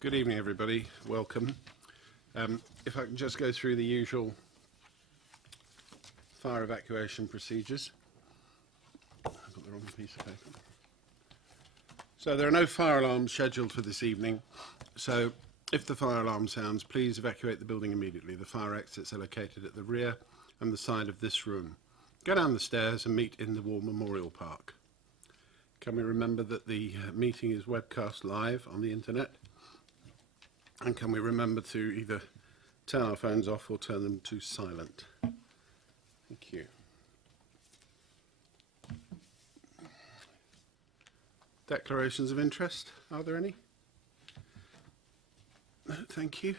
Good evening, everybody. Welcome. If I can just go through the usual fire evacuation procedures. I've got the wrong piece of paper. So there are no fire alarms scheduled for this evening. So if the fire alarm sounds, please evacuate the building immediately. The fire exits are located at the rear and the side of this room. Go down the stairs and meet in the War Memorial Park. Can we remember that the meeting is webcast live on the internet? And can we remember to either turn our phones off or turn them to silent? Thank you. Declarations of interest, are there any? No, thank you.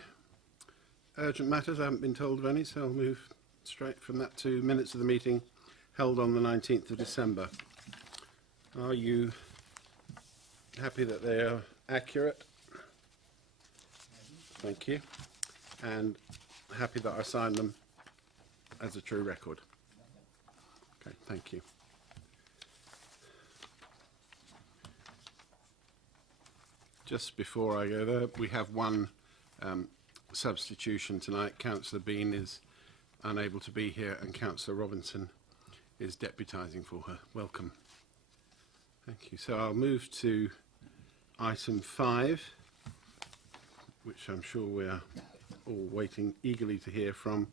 Urgent matters, I haven't been told of any, so I'll move straight from that to minutes of the meeting held on the 19th of December. Are you happy that they are accurate? Thank you. And happy that I signed them as a true record? Okay, thank you. Just before I go there, we have one substitution tonight. Councillor Bean is unable to be here and Councillor Robinson is deputising for her. Welcome. Thank you. So I'll move to item 5, which I'm sure we're all waiting eagerly to hear from.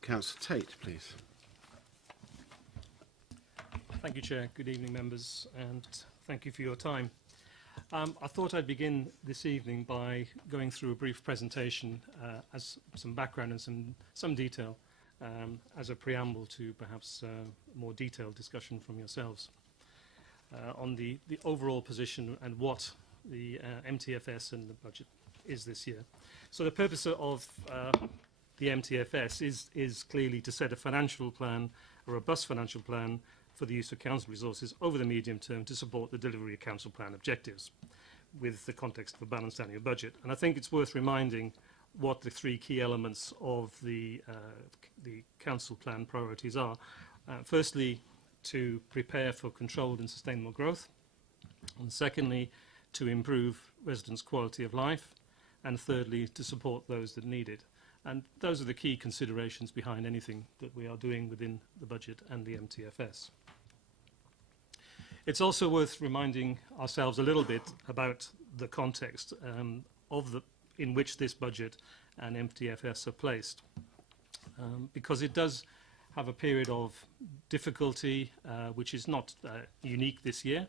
Councillor Tate, please. Thank you, Chair. Good evening, members, and thank you for your time. I thought I'd begin this evening by going through a brief presentation as some background and some detail as a preamble to perhaps more detailed discussion from yourselves on the overall position and what the MTFS and the budget is this year. So the purpose of the MTFS is clearly to set a financial plan, a robust financial plan for the use of council resources over the medium term to support the delivery of council plan objectives with the context of a balanced annual budget. And I think it's worth reminding what the 3 key elements of the council plan priorities are. Firstly, to prepare for controlled and sustainable growth. And secondly, to improve residents' quality of life. And thirdly, to support those that need it. And those are the key considerations behind anything that we are doing within the budget and the MTFS. It's also worth reminding ourselves a little bit about the context in which this budget and MTFS are placed, because it does have a period of difficulty, which is not unique this year,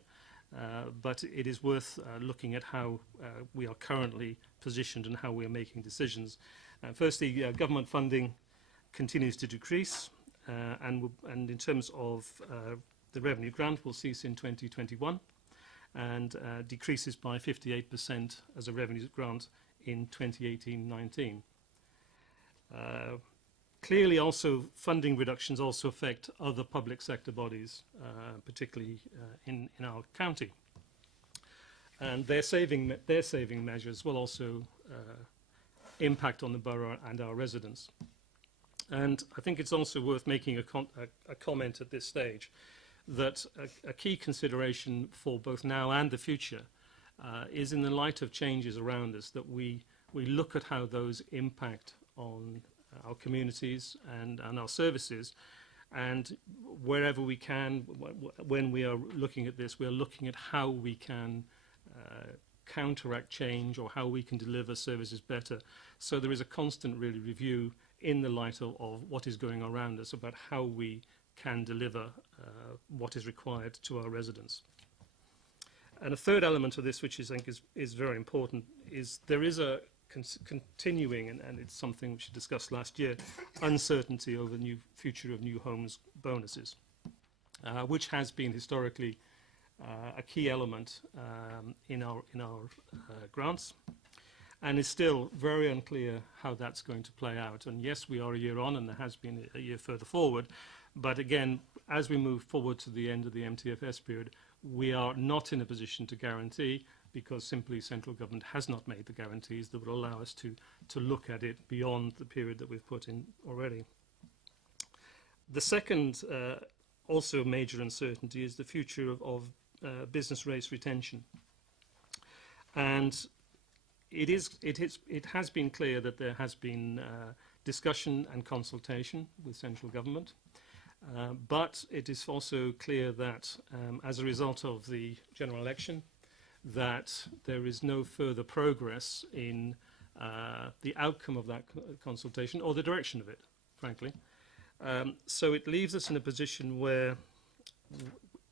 but it is worth looking at how we are currently positioned and how we are making decisions. Firstly, government funding continues to decrease, and in terms of the revenue grant will cease in 2021 and decreases by 58% as a revenue grant in 2018-19. Clearly also funding reductions also affect other public sector bodies, particularly in our county. And their saving measures will also impact on the borough and our residents. And I think it's also worth making a comment at this stage that a key consideration for both now and the future is, in the light of changes around us, that we look at how those impact on our communities and our services, and wherever we can, when we are looking at this, we are looking at how we can counteract change or how we can deliver services better. So there is a constant really review in the light of what is going on around us about how we can deliver what is required to our residents. And a third element of this, which I think is very important, is there is a continuing, and it's something which we discussed last year, uncertainty over the future of new homes bonuses, which has been historically a key element in our grants, and is still very unclear how that's going to play out. And yes, we are a year on, and there has been a year further forward, but again, as we move forward to the end of the MTFS period, we are not in a position to guarantee, because simply central government has not made the guarantees that would allow us to look at it beyond the period that we've put in already. The second also major uncertainty is the future of business rates retention. And it has been clear that there has been discussion and consultation with central government, but it is also clear that as a result of the general election, that there is no further progress in the outcome of that consultation or the direction of it, frankly. So it leaves us in a position where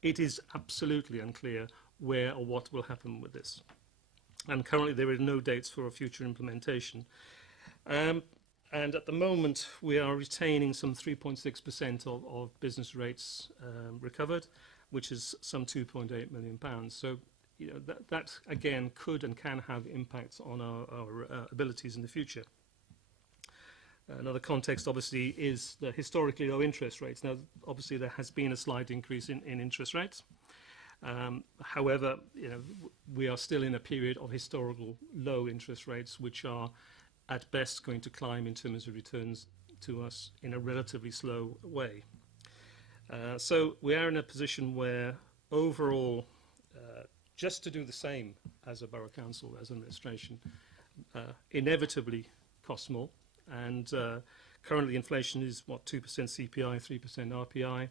it is absolutely unclear where or what will happen with this. And currently there are no dates for a future implementation. And at the moment we are retaining some 3.6% of business rates recovered, which is some £2.8 million. So you know, that again could and can have impacts on our abilities in the future. Another context obviously is the historically low interest rates. Now obviously there has been a slight increase in interest rates. However, you know, we are still in a period of historical low interest rates, which are at best going to climb in terms of returns to us in a relatively slow way. So we are in a position where overall, just to do the same as a borough council, as administration, inevitably costs more. And currently inflation is, what, 2% CPI, 3% RPI.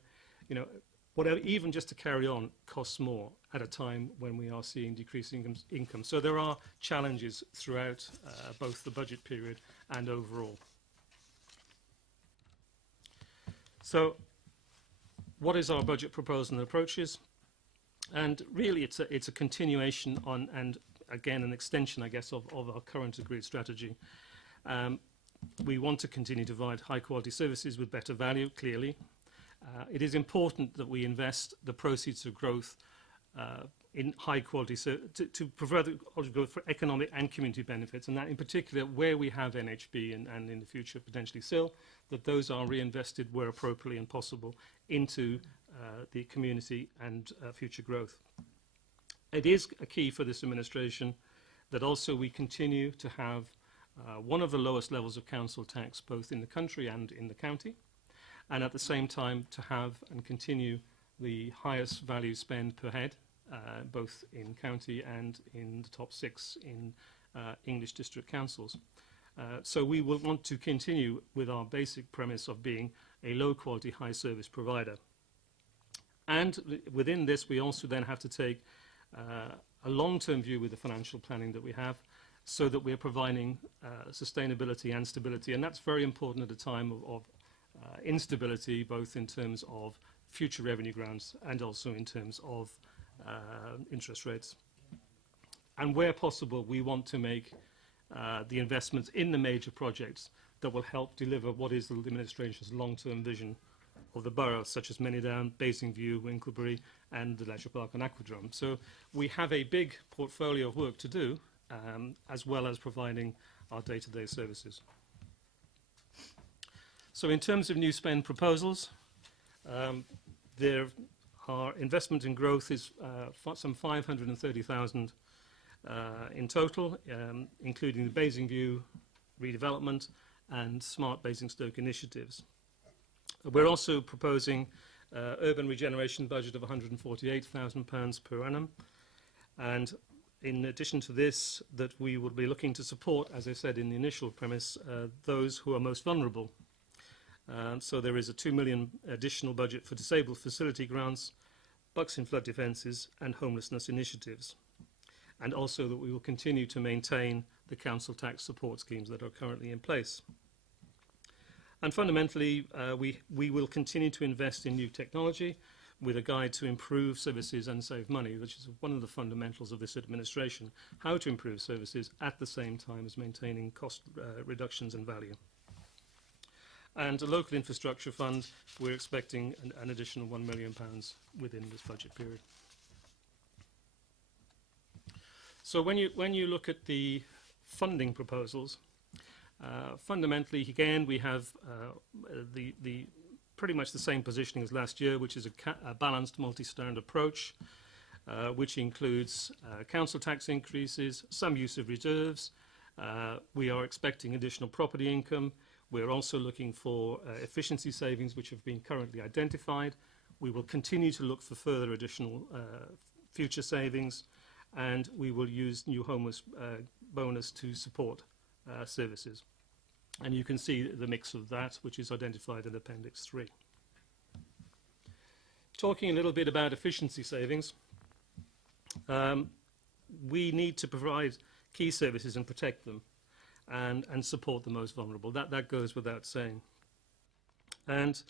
You know, whatever, even just to carry on costs more at a time when we are seeing decreasing income. So there are challenges throughout both the budget period and overall. So what is our budget proposal and approaches? And really it's a continuation on, and again an extension, I guess, of our current agreed strategy. We want to continue to provide high quality services with better value, clearly. It is important that we invest the proceeds of growth in high quality, to provide growth for economic and community benefits, and that in particular where we have NHB and in the future potentially SIL, that those are reinvested where appropriately and possible into the community and future growth. It is a key for this administration that also we continue to have one of the lowest levels of council tax both in the country and in the county, and at the same time to have and continue the highest value spend per head, both in county and in the top 6 in English district councils. So we will want to continue with our basic premise of being a low quality, high service provider. And within this, we also then have to take a long-term view with the financial planning that we have, so that we're providing sustainability and stability. And that's very important at a time of instability, both in terms of future revenue grounds and also in terms of interest rates. And where possible, we want to make the investments in the major projects that will help deliver what is the administration's long-term vision of the borough, such as Manydown, Basingview, Winklebury, and the Leisure Park and Aquadrome. So we have a big portfolio of work to do, as well as providing our day-to-day services. So in terms of new spend proposals, there are investment in growth is some 530,000 in total, including the Basingview redevelopment and smart Basingstoke initiatives. We're also proposing urban regeneration budget of £148,000 per annum, and in addition to this, that we will be looking to support, as I said in the initial premise, those who are most vulnerable. So there is a £2 million additional budget for disabled facility grants, bucks in flood defences and homelessness initiatives. And also that we will continue to maintain the council tax support schemes that are currently in place. And fundamentally, we will continue to invest in new technology with a guide to improve services and save money, which is one of the fundamentals of this administration, how to improve services at the same time as maintaining cost reductions and value. And a local infrastructure fund, we're expecting an additional £1 million within this budget period. So when you look at the funding proposals, fundamentally, again, we have the pretty much the same positioning as last year, which is a balanced multi-strand approach, which includes council tax increases, some use of reserves. We are expecting additional property income. We're also looking for efficiency savings, which have been currently identified. We will continue to look for further additional future savings. and we will use new homeless bonus to support services. And you can see the mix of that, which is identified in Appendix 3. Talking a little bit about efficiency savings, we need to provide key services and protect them and support the most vulnerable. That goes without saying. And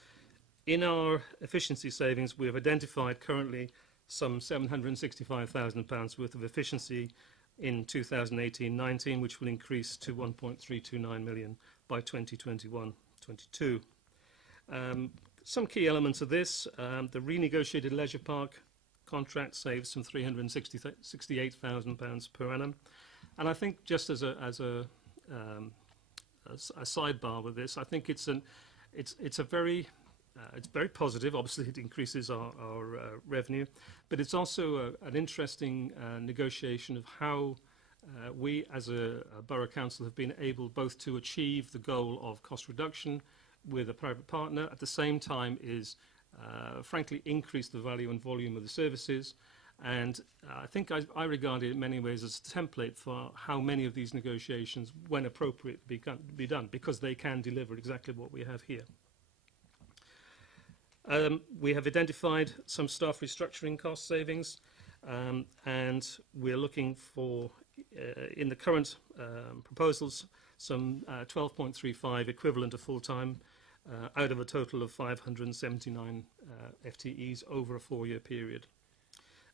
in our efficiency savings, we have identified currently some £765,000 worth of efficiency in 2018-19, which will increase to 1.329 million by 2021-22. Some key elements of this, the renegotiated leisure park contract saves some £368,000 per annum. And I think just as a sidebar with this, I think it's very positive. Obviously, it increases our revenue, but it's also an interesting negotiation of how we, as a borough council, have been able both to achieve the goal of cost reduction with a private partner, at the same time is, frankly, increase the value and volume of the services. And I think I regard it in many ways as a template for how many of these negotiations, when appropriate, be done, because they can deliver exactly what we have here. We have identified some staff restructuring cost savings, and we're looking for, in the current proposals, some 12.35 equivalent of full-time out of a total of 579 FTEs over a 4-year period.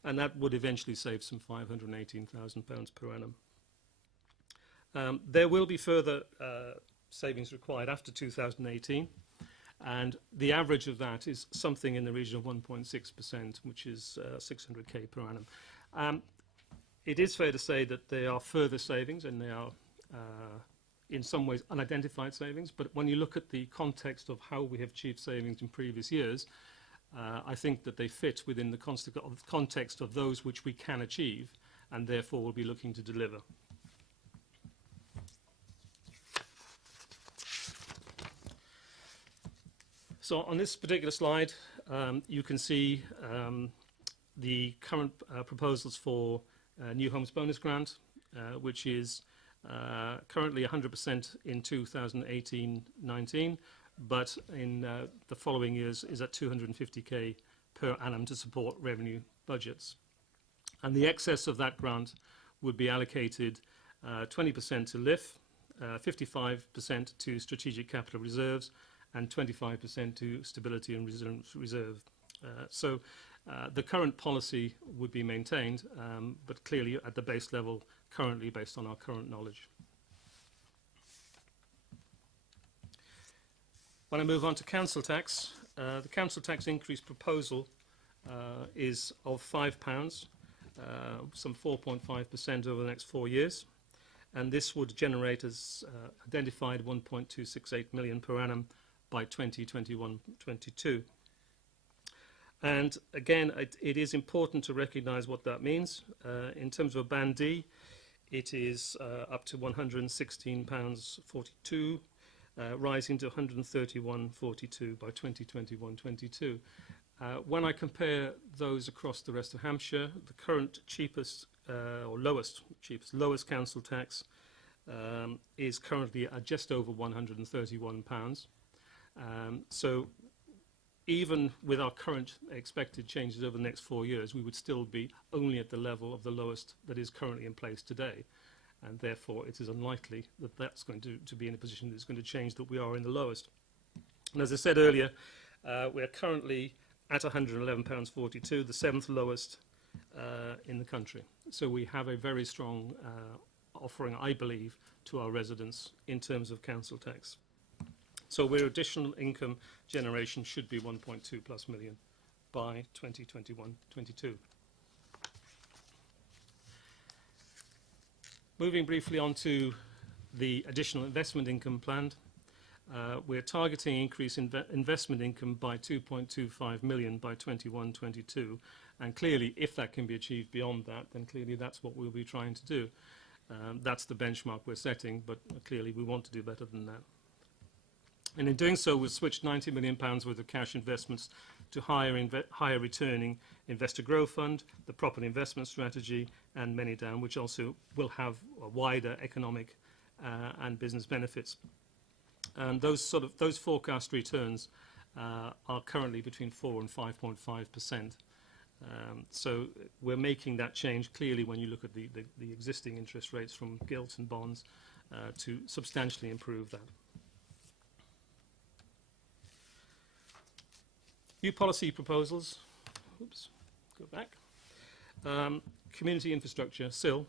And that would eventually save some £518,000 per annum. There will be further savings required after 2018, and the average of that is something in the region of 1.6%, which is 600k per annum. It is fair to say that there are further savings, and they are in some ways unidentified savings, but when you look at the context of how we have achieved savings in previous years, I think that they fit within the context of those which we can achieve, and therefore will be looking to deliver. So on this particular slide, you can see the current proposals for New Homes Bonus Grant, which is currently 100% in 2018-19, but in the following years is at 250k per annum to support revenue budgets. And the excess of that grant would be allocated 20% to LIF, 55% to strategic capital reserves, and 25% to stability and reserve. So the current policy would be maintained, but clearly at the base level currently based on our current knowledge. When I move on to council tax, the council tax increase proposal is of £5, some 4.5% over the next 4 years. And this would generate, as identified, 1.268 million per annum by 2021-22. And again, it is important to recognise what that means. In terms of Band D, it is up to £116.42, rising to £131.42 by 2021-22. When I compare those across the rest of Hampshire, the current lowest council tax is currently at just over £131. So even with our current expected changes over the next 4 years, we would still be only at the level of the lowest that is currently in place today. And therefore, it is unlikely that that's going to be in a position that's going to change, that we are in the lowest. And as I said earlier, we are currently at £111.42, the 7th lowest in the country. So we have a very strong offering, I believe, to our residents in terms of council tax. So where additional income generation should be 1.2 plus million by 2021-22. Moving briefly on to the additional investment income planned, we're targeting increase in investment income by 2.25 million by 21-22, and clearly if that can be achieved beyond that, then clearly that's what we'll be trying to do. That's the benchmark we're setting, but clearly we want to do better than that. And in doing so, we've switched £90 million worth of cash investments to higher returning investor growth fund, the property investment strategy, and many down, which also will have a wider economic and business benefits. And those forecast returns are currently between 4 and 5.5%. So we're making that change clearly when you look at the existing interest rates from gilts and bonds to substantially improve that. New policy proposals. Oops, go back. Community infrastructure, SIL.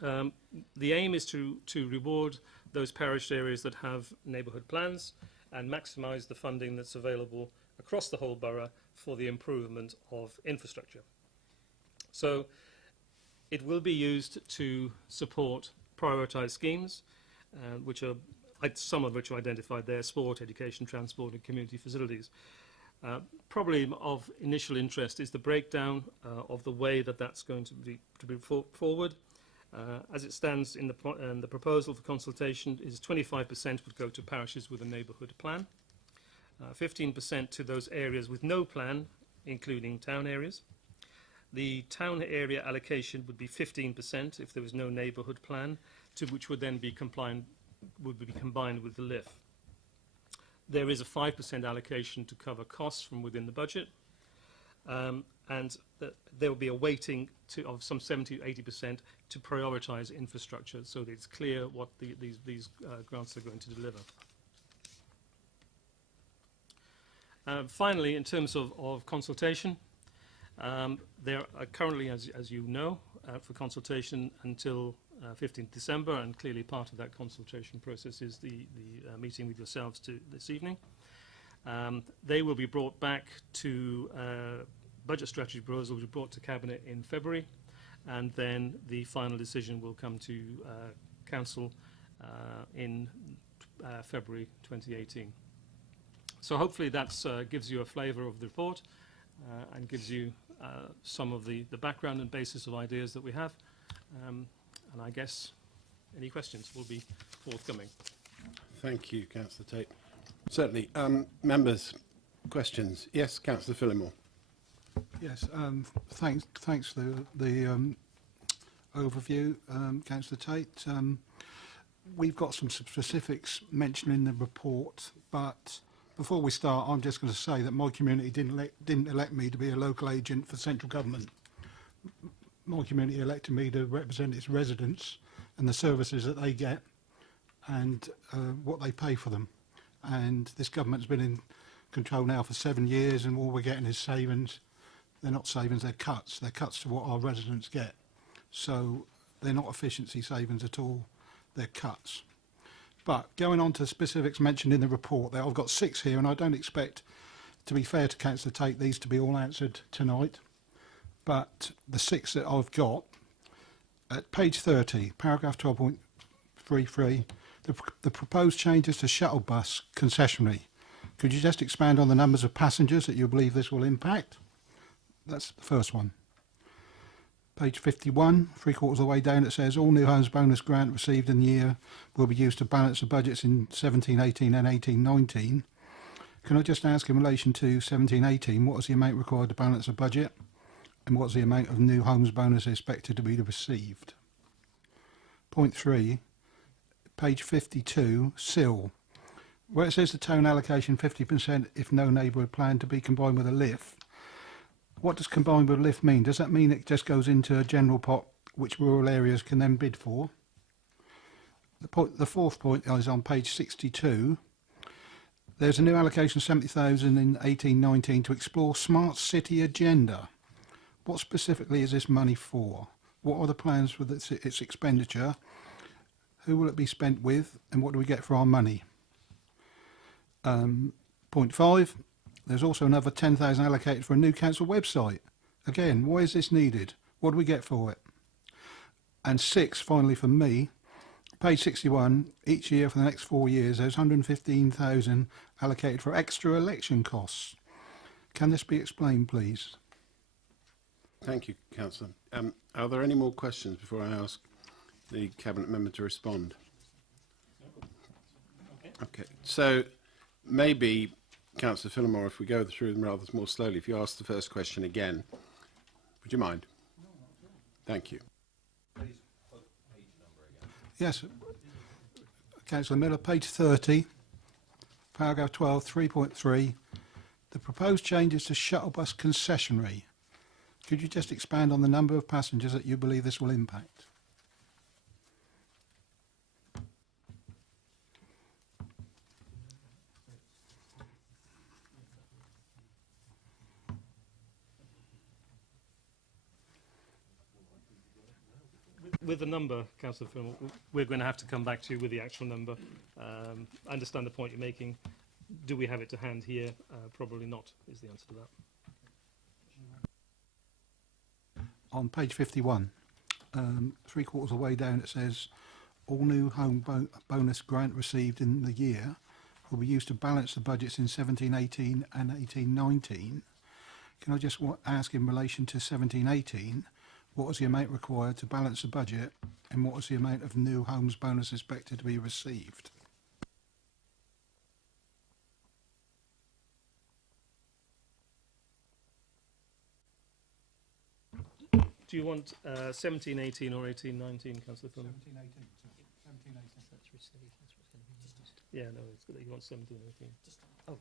The aim is to reward those parish areas that have neighbourhood plans and maximise the funding that's available across the whole borough for the improvement of infrastructure. So it will be used to support prioritised schemes, which are some of which are identified there: sport, education, transport and community facilities. Probably of initial interest is the breakdown of the way that that's going to be forward. As it stands in the proposal for consultation is 25% would go to parishes with a neighbourhood plan, 15% to those areas with no plan, including town areas. The town area allocation would be 15% if there was no neighbourhood plan, to which would then be combined with the LIF. There is a 5% allocation to cover costs from within the budget, and there will be a weighting of some 70 to 80% to prioritise infrastructure, so that it's clear what these grants are going to deliver. Finally, in terms of consultation, there are currently, as you know, for consultation until 15th December, and clearly part of that consultation process is the meeting with yourselves this evening. They will be brought back to budget strategy proposal will be brought to Cabinet in February, and then the final decision will come to Council in February 2018. So hopefully that gives you a flavour of the report and gives you some of the background and basis of ideas that we have. And I guess any questions will be forthcoming. Thank you, Councillor Tate. Certainly. Members, questions? Yes, Councillor Phillimore. Yes, thanks for the overview, Councillor Tate. We've got some specifics mentioned in the report, but before we start, I'm just going to say that my community didn't elect me to be a local agent for central government. My community elected me to represent its residents and the services that they get and what they pay for them. And this government's been in control now for 7 years, and all we're getting is savings. They're not savings, they're cuts. They're cuts to what our residents get. So they're not efficiency savings at all, they're cuts. But going on to the specifics mentioned in the report, I've got 6 here, and I don't expect, to be fair to Councillor Tate, these to be all answered tonight. But the 6 that I've got, at page 30, paragraph 12.33, the proposed changes to shuttle bus concessionary. Could you just expand on the numbers of passengers that you believe this will impact? That's the first one. Page 51, 3/4 of the way down, it says all new homes bonus grant received in the year will be used to balance the budgets in 17-18 and 18-19. Can I just ask, in relation to 17-18, what is the amount required to balance the budget, and what's the amount of new homes bonus expected to be received? Point 3, page 52, SIL, where it says the town allocation 50% if no neighbourhood plan to be combined with a LIF. What does combined with a LIF mean? Does that mean it just goes into a general pot which rural areas can then bid for? The fourth point is on page 62. There's a new allocation of 70,000 in 18-19 to explore smart city agenda. What specifically is this money for? What are the plans for its expenditure? Who will it be spent with, and what do we get for our money? Point 5. There's also another 10,000 allocated for a new council website. Again, why is this needed? What do we get for it? And 6, finally for me, page 61, each year for the next 4 years, there's 115,000 allocated for extra election costs. Can this be explained, please? Thank you, Councillor. Are there any more questions before I ask the Cabinet member to respond? Okay. So maybe Councillor Phillimore, if we go through them rather more slowly, if you ask the first question again, would you mind? Thank you. Yes. Councillor Miller, page 30, paragraph 12, 3.3. The proposed changes to shuttle bus concessionary. Could you just expand on the number of passengers that you believe this will impact? With the number, Councillor Fillmore, we're going to have to come back to you with the actual number. I understand the point you're making. Do we have it to hand here? Probably not, is the answer to that. On page 51, 3/4 of the way down, it says all new home bonus grant received in the year will be used to balance the budgets in 17-18 and 18-19. Can I just ask, in relation to 17-18, what was the amount required to balance the budget, and what was the amount of new homes bonus expected to be received? Do you want 17-18 or 18-19, Councillor Fillmore? 17-18. Yeah, no, it's good that you want 17-18. Oh.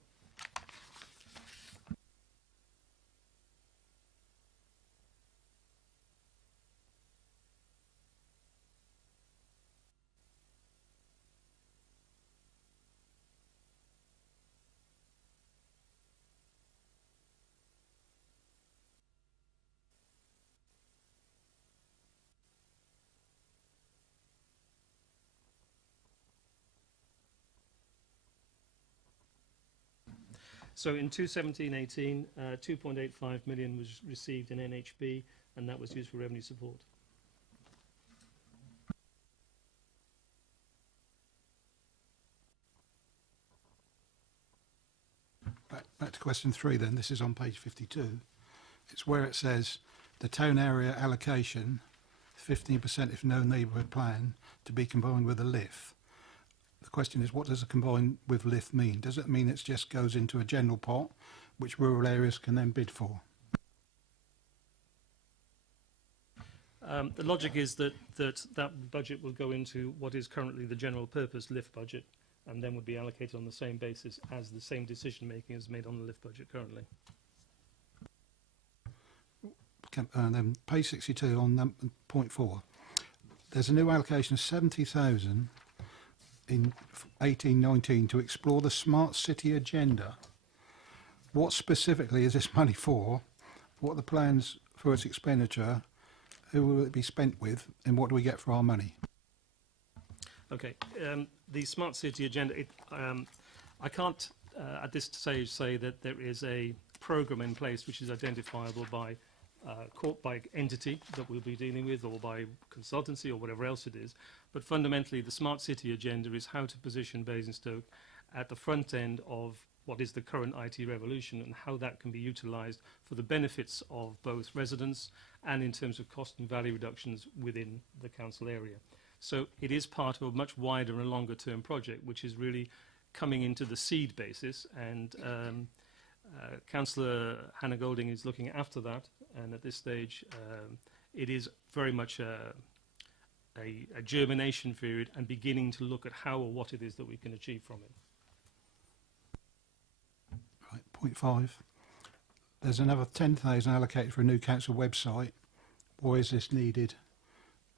So in 2017-18, 2.85 million was received in NHB, and that was used for revenue support. Back to question 3 then. This is on page 52. It's where it says the town area allocation, 15% if no neighbourhood plan, to be combined with a LIF. The question is, what does a combined with LIF mean? Does it mean it just goes into a general pot, which rural areas can then bid for? The logic is that budget will go into what is currently the general purpose LIF budget, and then would be allocated on the same basis as the same decision making is made on the LIF budget currently. And then page 62 on point 4. There's a new allocation of 70,000 in 18-19 to explore the smart city agenda. What specifically is this money for? What are the plans for its expenditure? Who will it be spent with? And what do we get for our money? Okay, the smart city agenda, I can't at this stage say that there is a programme in place which is identifiable by entity that we'll be dealing with, or by consultancy, or whatever else it is. But fundamentally, the smart city agenda is how to position Basingstoke at the front end of what is the current IT revolution, and how that can be utilised for the benefits of both residents and in terms of cost and value reductions within the council area. So it is part of a much wider and longer term project, which is really coming into the seed basis, and Councillor Hannah Golding is looking after that, and at this stage it is very much a germination period and beginning to look at how or what it is that we can achieve from it. Right, point 5. There's another 10,000 allocated for a new council website. Why is this needed?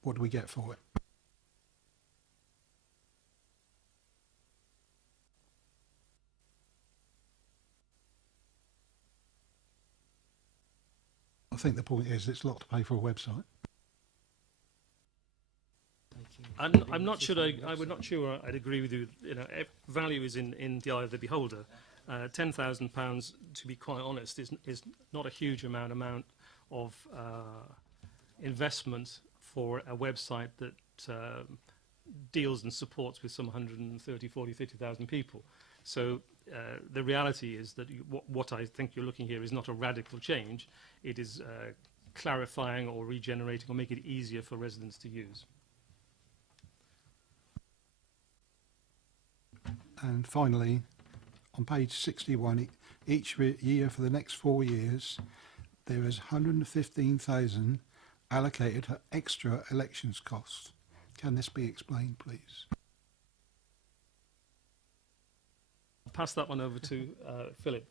What do we get for it? I think the point is it's a lot to pay for a website. I'm not sure. I would not sure I'd agree with you. You know, value is in the eye of the beholder. £10,000, to be quite honest, is not a huge amount of investment for a website that deals and supports with some 130, 40, 50,000 people. So the reality is that what I think you're looking here is not a radical change. It is clarifying or regenerating or making it easier for residents to use. And finally, on page 61, each year for the next 4 years, there is 115,000 allocated for extra elections costs. Can this be explained, please? Pass that one over to Philip.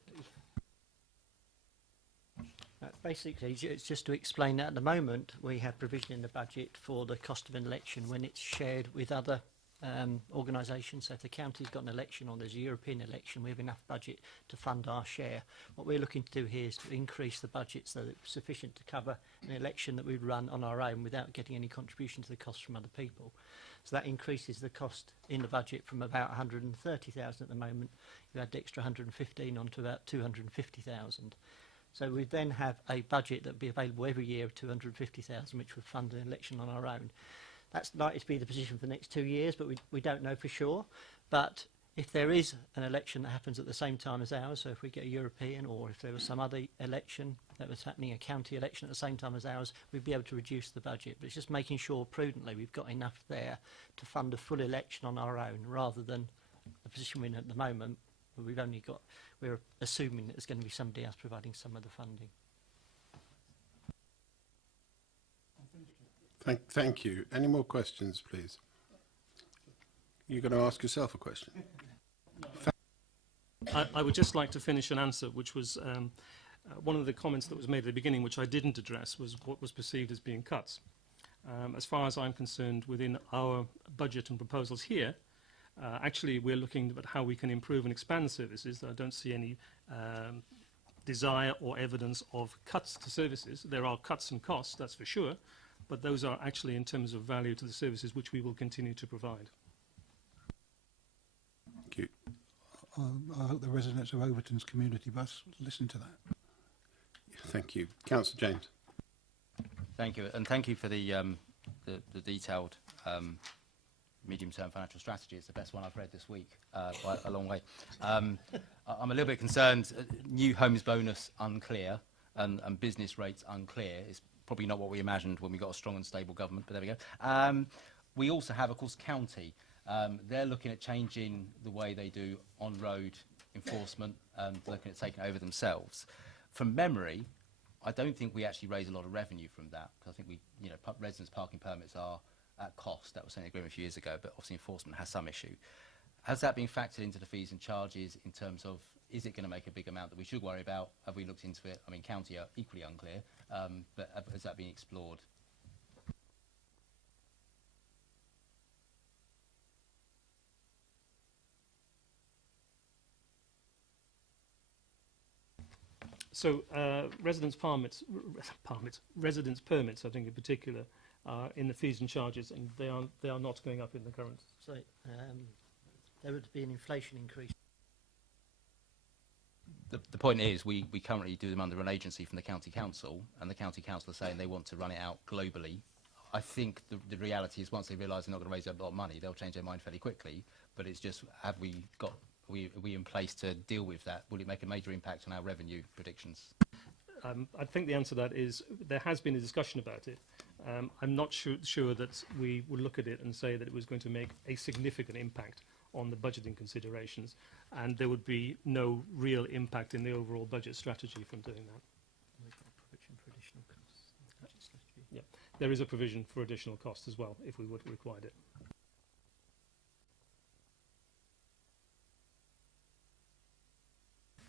Basically, it's just to explain that at the moment we have provision in the budget for the cost of an election when it's shared with other organisations. So if the county's got an election or there's a European election, we have enough budget to fund our share. What we're looking to do here is to increase the budget so that it's sufficient to cover an election that we'd run on our own without getting any contribution to the cost from other people. So that increases the cost in the budget from about 130,000 at the moment. You add the extra 115 on to about 250,000. So we then have a budget that would be available every year of 250,000, which would fund an election on our own. That's likely to be the position for the next 2 years, but we don't know for sure. But if there is an election that happens at the same time as ours, so if we get a European or if there was some other election that was happening, a county election at the same time as ours, we'd be able to reduce the budget. But it's just making sure prudently we've got enough there to fund a full election on our own, rather than the position we're in at the moment, where we're assuming that there's going to be somebody else providing some of the funding. Thank you. Any more questions, please? You're going to ask yourself a question? I would just like to finish an answer, which was one of the comments that was made at the beginning, which I didn't address, was what was perceived as being cuts. As far as I'm concerned, within our budget and proposals here, actually we're looking at how we can improve and expand services. I don't see any desire or evidence of cuts to services. There are cuts and costs, that's for sure, but those are actually in terms of value to the services which we will continue to provide. Thank you. I hope the residents of Overton's community bus listen to that. Thank you. Councillor James. Thank you, and thank you for the detailed medium-term financial strategy. It's the best one I've read this week by a long way. I'm a little bit concerned. New homes bonus unclear and business rates unclear is probably not what we imagined when we got a strong and stable government, but there we go. We also have, of course, county. They're looking at changing the way they do on-road enforcement, looking at taking it over themselves. From memory, I don't think we actually raise a lot of revenue from that, because I think residents' parking permits are at cost. That was an agreement a few years ago, but obviously enforcement has some issue. Has that been factored into the fees and charges in terms of, is it going to make a big amount that we should worry about? Have we looked into it? I mean, county are equally unclear, but has that been explored? So residence permits, I think in particular, are in the fees and charges, and they are not going up in the current. So there would be an inflation increase. The point is, we currently do them under an agency from the county council, and the county council are saying they want to run it out globally. I think the reality is, once they realise they're not going to raise a lot of money, they'll change their mind fairly quickly. But it's just, are we in place to deal with that? Will it make a major impact on our revenue predictions? I think the answer to that is there has been a discussion about it. I'm not sure that we would look at it and say that it was going to make a significant impact on the budgeting considerations, and there would be no real impact in the overall budget strategy from doing that. We've got a provision for additional costs in the budget strategy. Yeah, there is a provision for additional costs as well if we would require it.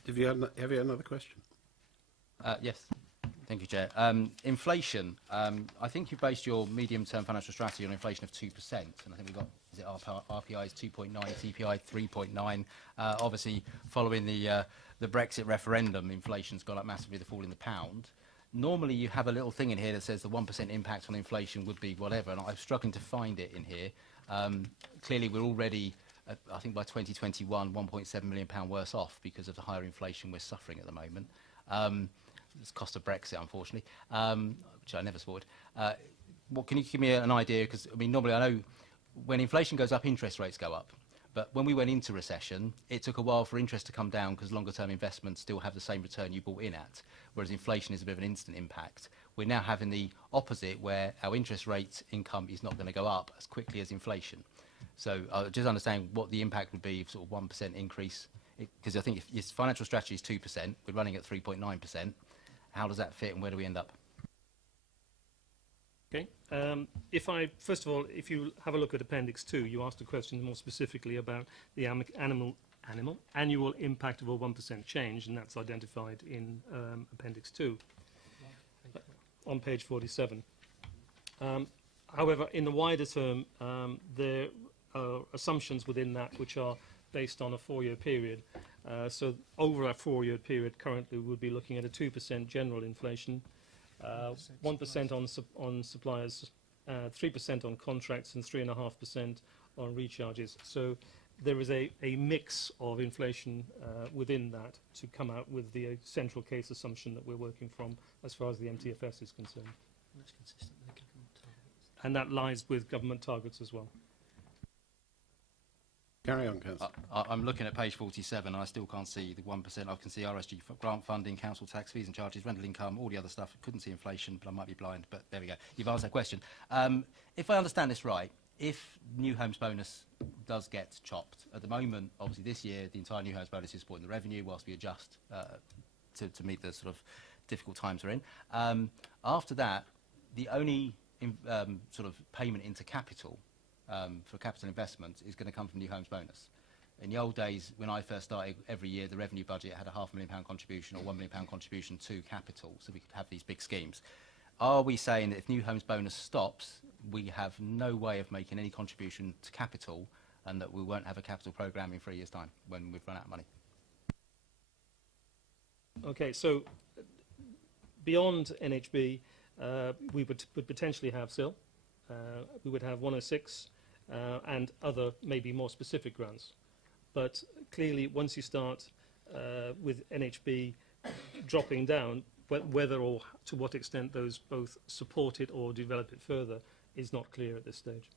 Have you another question? Yes. Thank you, Chair. Inflation. I think you based your medium-term financial strategy on inflation of 2%, and I think we got, is it RPI is 2.9, CPI 3.9. Obviously, following the Brexit referendum, inflation's gone up massively, the fall in the pound. Normally, you have a little thing in here that says the 1% impact on inflation would be whatever, and I'm struggling to find it in here. Clearly, we're already, I think by 2021, £1.7 million worse off because of the higher inflation we're suffering at the moment. It's cost of Brexit, unfortunately, which I never supported. Can you give me an idea? Because, I mean, normally I know when inflation goes up, interest rates go up. But when we went into recession, it took a while for interest to come down because longer-term investments still have the same return you bought in at, whereas inflation is a bit of an instant impact. We're now having the opposite, where our interest rate income is not going to go up as quickly as inflation. So just understand what the impact would be, sort of 1% increase Because I think if your financial strategy is 2%, we're running at 3.9%. How does that fit, and where do we end up? Okay. First of all, if you have a look at Appendix 2, you asked a question more specifically about the annual impact of a 1% change, and that's identified in Appendix 2 on page 47. However, in the wider term, there are assumptions within that which are based on a 4-year period. So over a 4-year period, currently we'll be looking at a 2% general inflation, 1% on suppliers, 3% on contracts, and 3.5% on recharges. So there is a mix of inflation within that to come out with the central case assumption that we're working from as far as the MTFS is concerned. That's consistent with the government targets. And that lies with government targets as well. Carry on, Councillor. I'm looking at page 47, and I still can't see the 1%. I can see RSG grant funding, council tax, fees and charges, rental income, all the other stuff. Couldn't see inflation, but I might be blind. But there we go. You've answered that question. If I understand this right, if new homes bonus does get chopped, at the moment, obviously this year, the entire new homes bonus is supporting the revenue whilst we adjust to meet the sort of difficult times we're in. After that, the only sort of payment into capital for capital investment is going to come from new homes bonus. In the old days, when I first started, every year the revenue budget had a £500,000 contribution or £1 million contribution to capital, so we could have these big schemes. Are we saying that if new homes bonus stops, we have no way of making any contribution to capital, and that we won't have a capital programme in 3 years' time when we've run out of money? Okay, so beyond NHB, we would potentially have SIL, we would have 106, and other maybe more specific grants. But clearly, once you start with NHB dropping down, whether or to what extent those both support it or develop it further is not clear at this stage.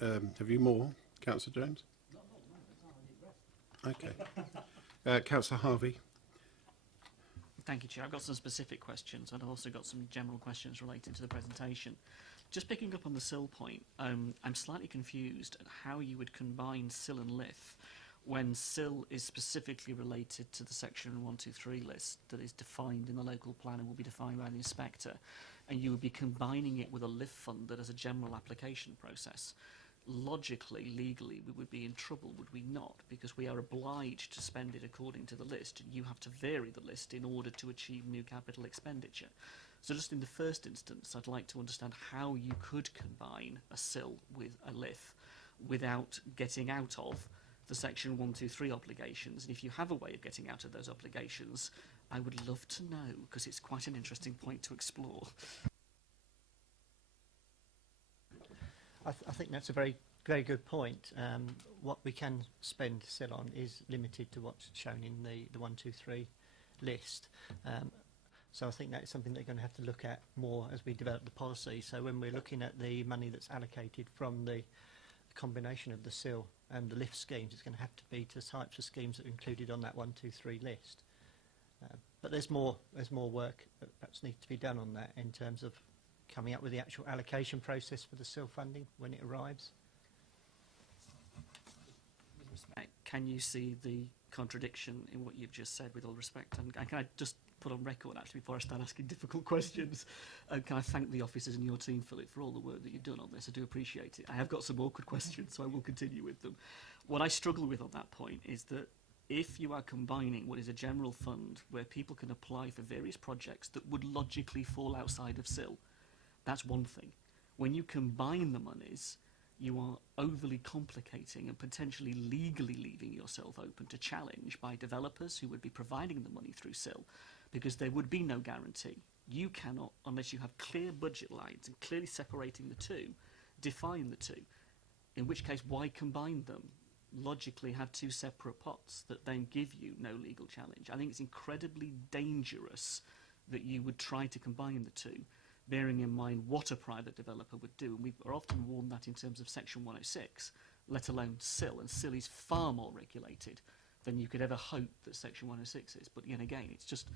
Have you more, Councillor James? Okay. Councillor Harvey. Thank you, Chair. I've got some specific questions, and I've also got some general questions related to the presentation. Just picking up on the SIL point, I'm slightly confused at how you would combine SIL and LIF when SIL is specifically related to the Section 123 list that is defined in the local plan and will be defined by the inspector, and you would be combining it with a LIF fund that has a general application process. Logically, legally, we would be in trouble, would we not? Because we are obliged to spend it according to the list, and you have to vary the list in order to achieve new capital expenditure. So just in the first instance, I'd like to understand how you could combine a SIL with a LIF without getting out of the Section 123 obligations. And if you have a way of getting out of those obligations, I would love to know, because it's quite an interesting point to explore. I think that's a very good point. What we can spend SIL on is limited to what's shown in the 123 list. So I think that's something they're going to have to look at more as we develop the policy. So when we're looking at the money that's allocated from the combination of the SIL and the LIF schemes, it's going to have to be to the types of schemes that are included on that 123 list. But there's more work that perhaps needs to be done on that in terms of coming up with the actual allocation process for the SIL funding when it arrives. With respect, can you see the contradiction in what you've just said, with all respect? And can I just put on record, actually, before I start asking difficult questions, can I thank the officers and your team, Philip, for all the work that you've done on this? I do appreciate it. I have got some awkward questions, so I will continue with them. What I struggle with on that point is that if you are combining what is a general fund where people can apply for various projects that would logically fall outside of SIL, that's one thing. When you combine the monies, you are overly complicating and potentially legally leaving yourself open to challenge by developers who would be providing the money through SIL, because there would be no guarantee. You cannot, unless you have clear budget lines and clearly separating the two, define the two. In which case, why combine them? Logically have two separate pots that then give you no legal challenge. I think it's incredibly dangerous that you would try to combine the two, bearing in mind what a private developer would do. And we are often warned that in terms of Section 106, let alone SIL. And SIL is far more regulated than you could ever hope that Section 106 is. But yet again, it's just,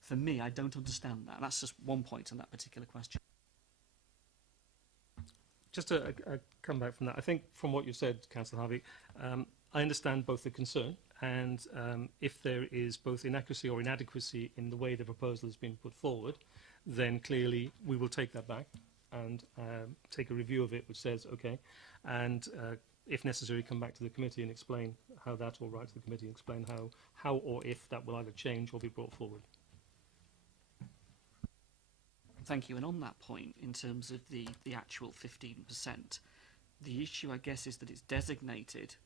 for me, I don't understand that. That's just one point on that particular question. just to come back from that, I think from what you said, Councillor Harvey, I understand both the concern and if there is both inaccuracy or inadequacy in the way the proposal has been put forward, then clearly we will take that back and take a review of it which says, okay, and if necessary, come back to the committee and explain how that, or write to the committee and explain how or if that will either change or be brought forward. Thank you. And on that point, in terms of the actual 15%, the issue, I guess, is that it's designated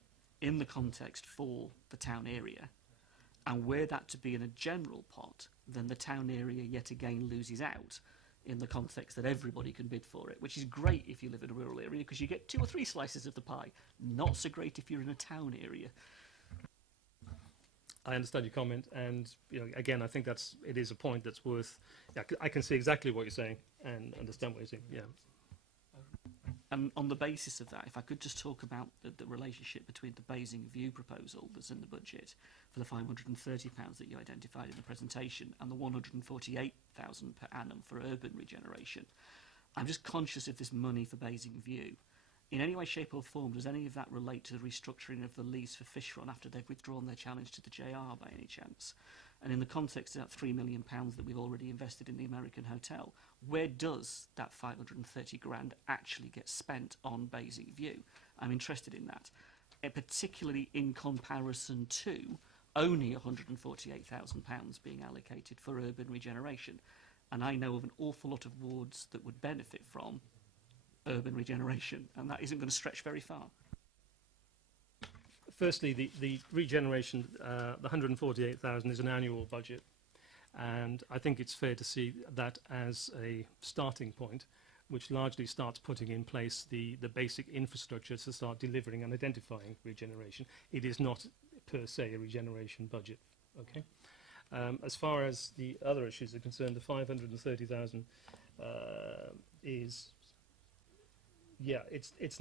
in the context for the town area. And were that to be in a general pot, then the town area yet again loses out in the context that everybody can bid for it, which is great if you live in a rural area because you get 2 or 3 slices of the pie. Not so great if you're in a town area. I understand your comment, and again, I think it is a point that's worth. Yeah, I can see exactly what you're saying and understand what you're saying. Yeah. And on the basis of that, if I could just talk about the relationship between the Basing View proposal that's in the budget for the £530 that you identified in the presentation and the £148,000 per annum for urban regeneration. I'm just conscious of this money for Basing View. In any way, shape or form, does any of that relate to the restructuring of the lease for Fishrun after they've withdrawn their challenge to the JR by any chance? And in the context of that £3 million that we've already invested in the American Hotel, where does that 530 grand actually get spent on Basing View? I'm interested in that, particularly in comparison to only £148,000 being allocated for urban regeneration. And I know of an awful lot of wards that would benefit from urban regeneration, and that isn't going to stretch very far. Firstly, the regeneration, the 148,000 is an annual budget, and I think it's fair to see that as a starting point, which largely starts putting in place the basic infrastructure to start delivering and identifying regeneration. It is not per se a regeneration budget. Okay. As far as the other issues are concerned, the 530,000 is. Yeah, it is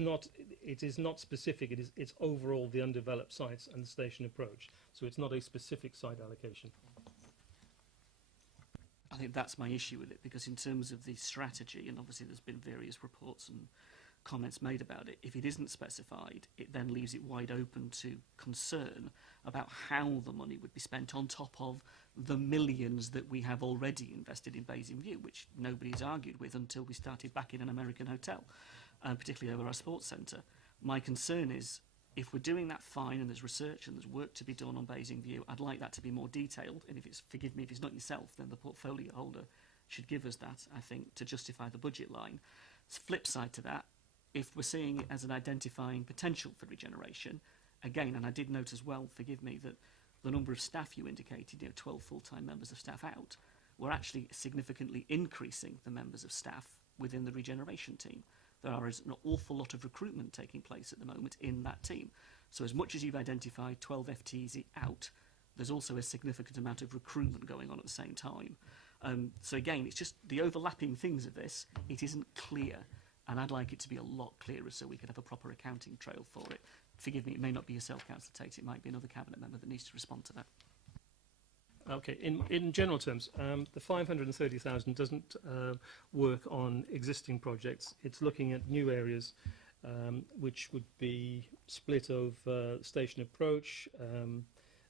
not specific. It's overall the undeveloped sites and the station approach. So it's not a specific site allocation. I think that's my issue with it, because in terms of the strategy, and obviously there's been various reports and comments made about it, if it isn't specified, it then leaves it wide open to concern about how the money would be spent on top of the millions that we have already invested in Basing View, which nobody's argued with until we started back in an American Hotel. Particularly over our sports centre. My concern is, if we're doing that, fine, and there's research and there's work to be done on Basing View, I'd like that to be more detailed, and if it's, forgive me, if it's not yourself, then the portfolio holder should give us that, I think, to justify the budget line. Flip side to that, if we're seeing it as an identifying potential for regeneration, again, and I did note as well, forgive me, that the number of staff you indicated, 12 full-time members of staff out, we're actually significantly increasing the members of staff within the regeneration team. There is an awful lot of recruitment taking place at the moment in that team. So as much as you've identified 12 FTEs out, there's also a significant amount of recruitment going on at the same time. So again, it's just the overlapping things of this, it isn't clear. And I'd like it to be a lot clearer so we could have a proper accounting trail for it. Forgive me, it may not be yourself, Councillor Tate, it might be another Cabinet member that needs to respond to that. Okay, in general terms, the 530,000 doesn't work on existing projects. It's looking at new areas, which would be split over station approach.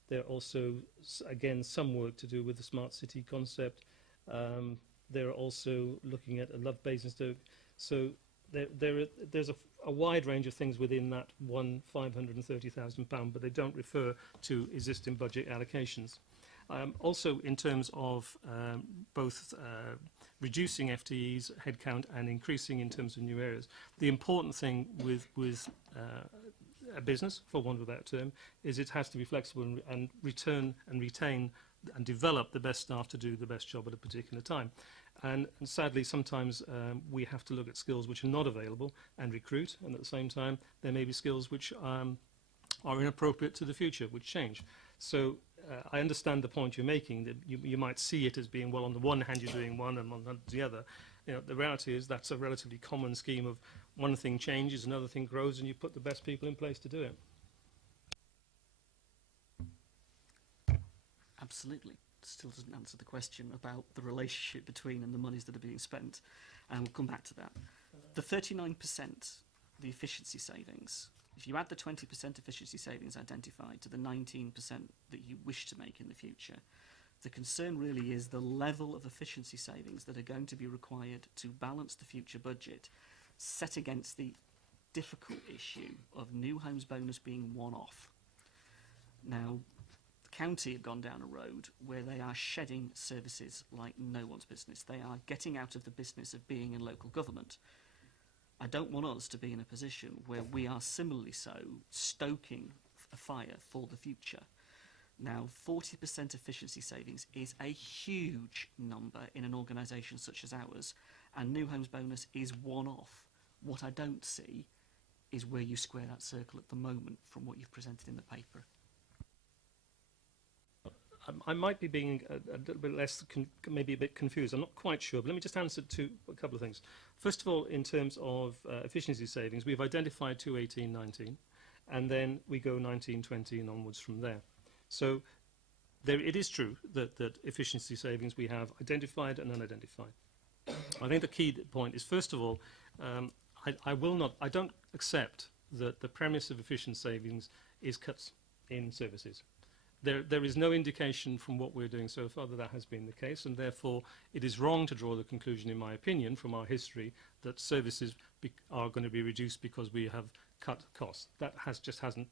There are also, again, some work to do with the smart city concept. They're also looking at a Love Basingstoke. So there's a wide range of things within that one £530,000, but they don't refer to existing budget allocations. Also, in terms of both reducing FTEs, headcount, and increasing in terms of new areas, the important thing with a business, for want of a better term, is it has to be flexible and return and retain and develop the best staff to do the best job at a particular time. And sadly, sometimes we have to look at skills which are not available and recruit, and at the same time, there may be skills which are inappropriate to the future, which change. So I understand the point you're making, that you might see it as being, well, on the one hand you're doing one and on the other. The reality is that's a relatively common scheme of one thing changes, another thing grows, and you put the best people in place to do it. Absolutely. Still doesn't answer the question about the relationship between and the monies that are being spent. And we'll come back to that. The 39%, the efficiency savings, if you add the 20% efficiency savings identified to the 19% that you wish to make in the future, the concern really is the level of efficiency savings that are going to be required to balance the future budget set against the difficult issue of new homes bonus being one-off. Now, the county have gone down a road where they are shedding services like no one's business. They are getting out of the business of being in local government. I don't want us to be in a position where we are similarly so stoking a fire for the future. Now, 40% efficiency savings is a huge number in an organisation such as ours, and new homes bonus is one-off. What I don't see is where you square that circle at the moment from what you've presented in the paper. I might be being a little bit less, maybe a bit confused. I'm not quite sure, but let me just answer to a couple of things. First of all, in terms of efficiency savings, we've identified 2018-19, and then we go 19-20 and onwards from there. So it is true that efficiency savings we have identified and unidentified. I think the key point is, first of all, I don't accept that the premise of efficient savings is cuts in services. There is no indication from what we're doing so far that that has been the case, and therefore it is wrong to draw the conclusion, in my opinion, from our history, that services are going to be reduced because we have cut costs. That just hasn't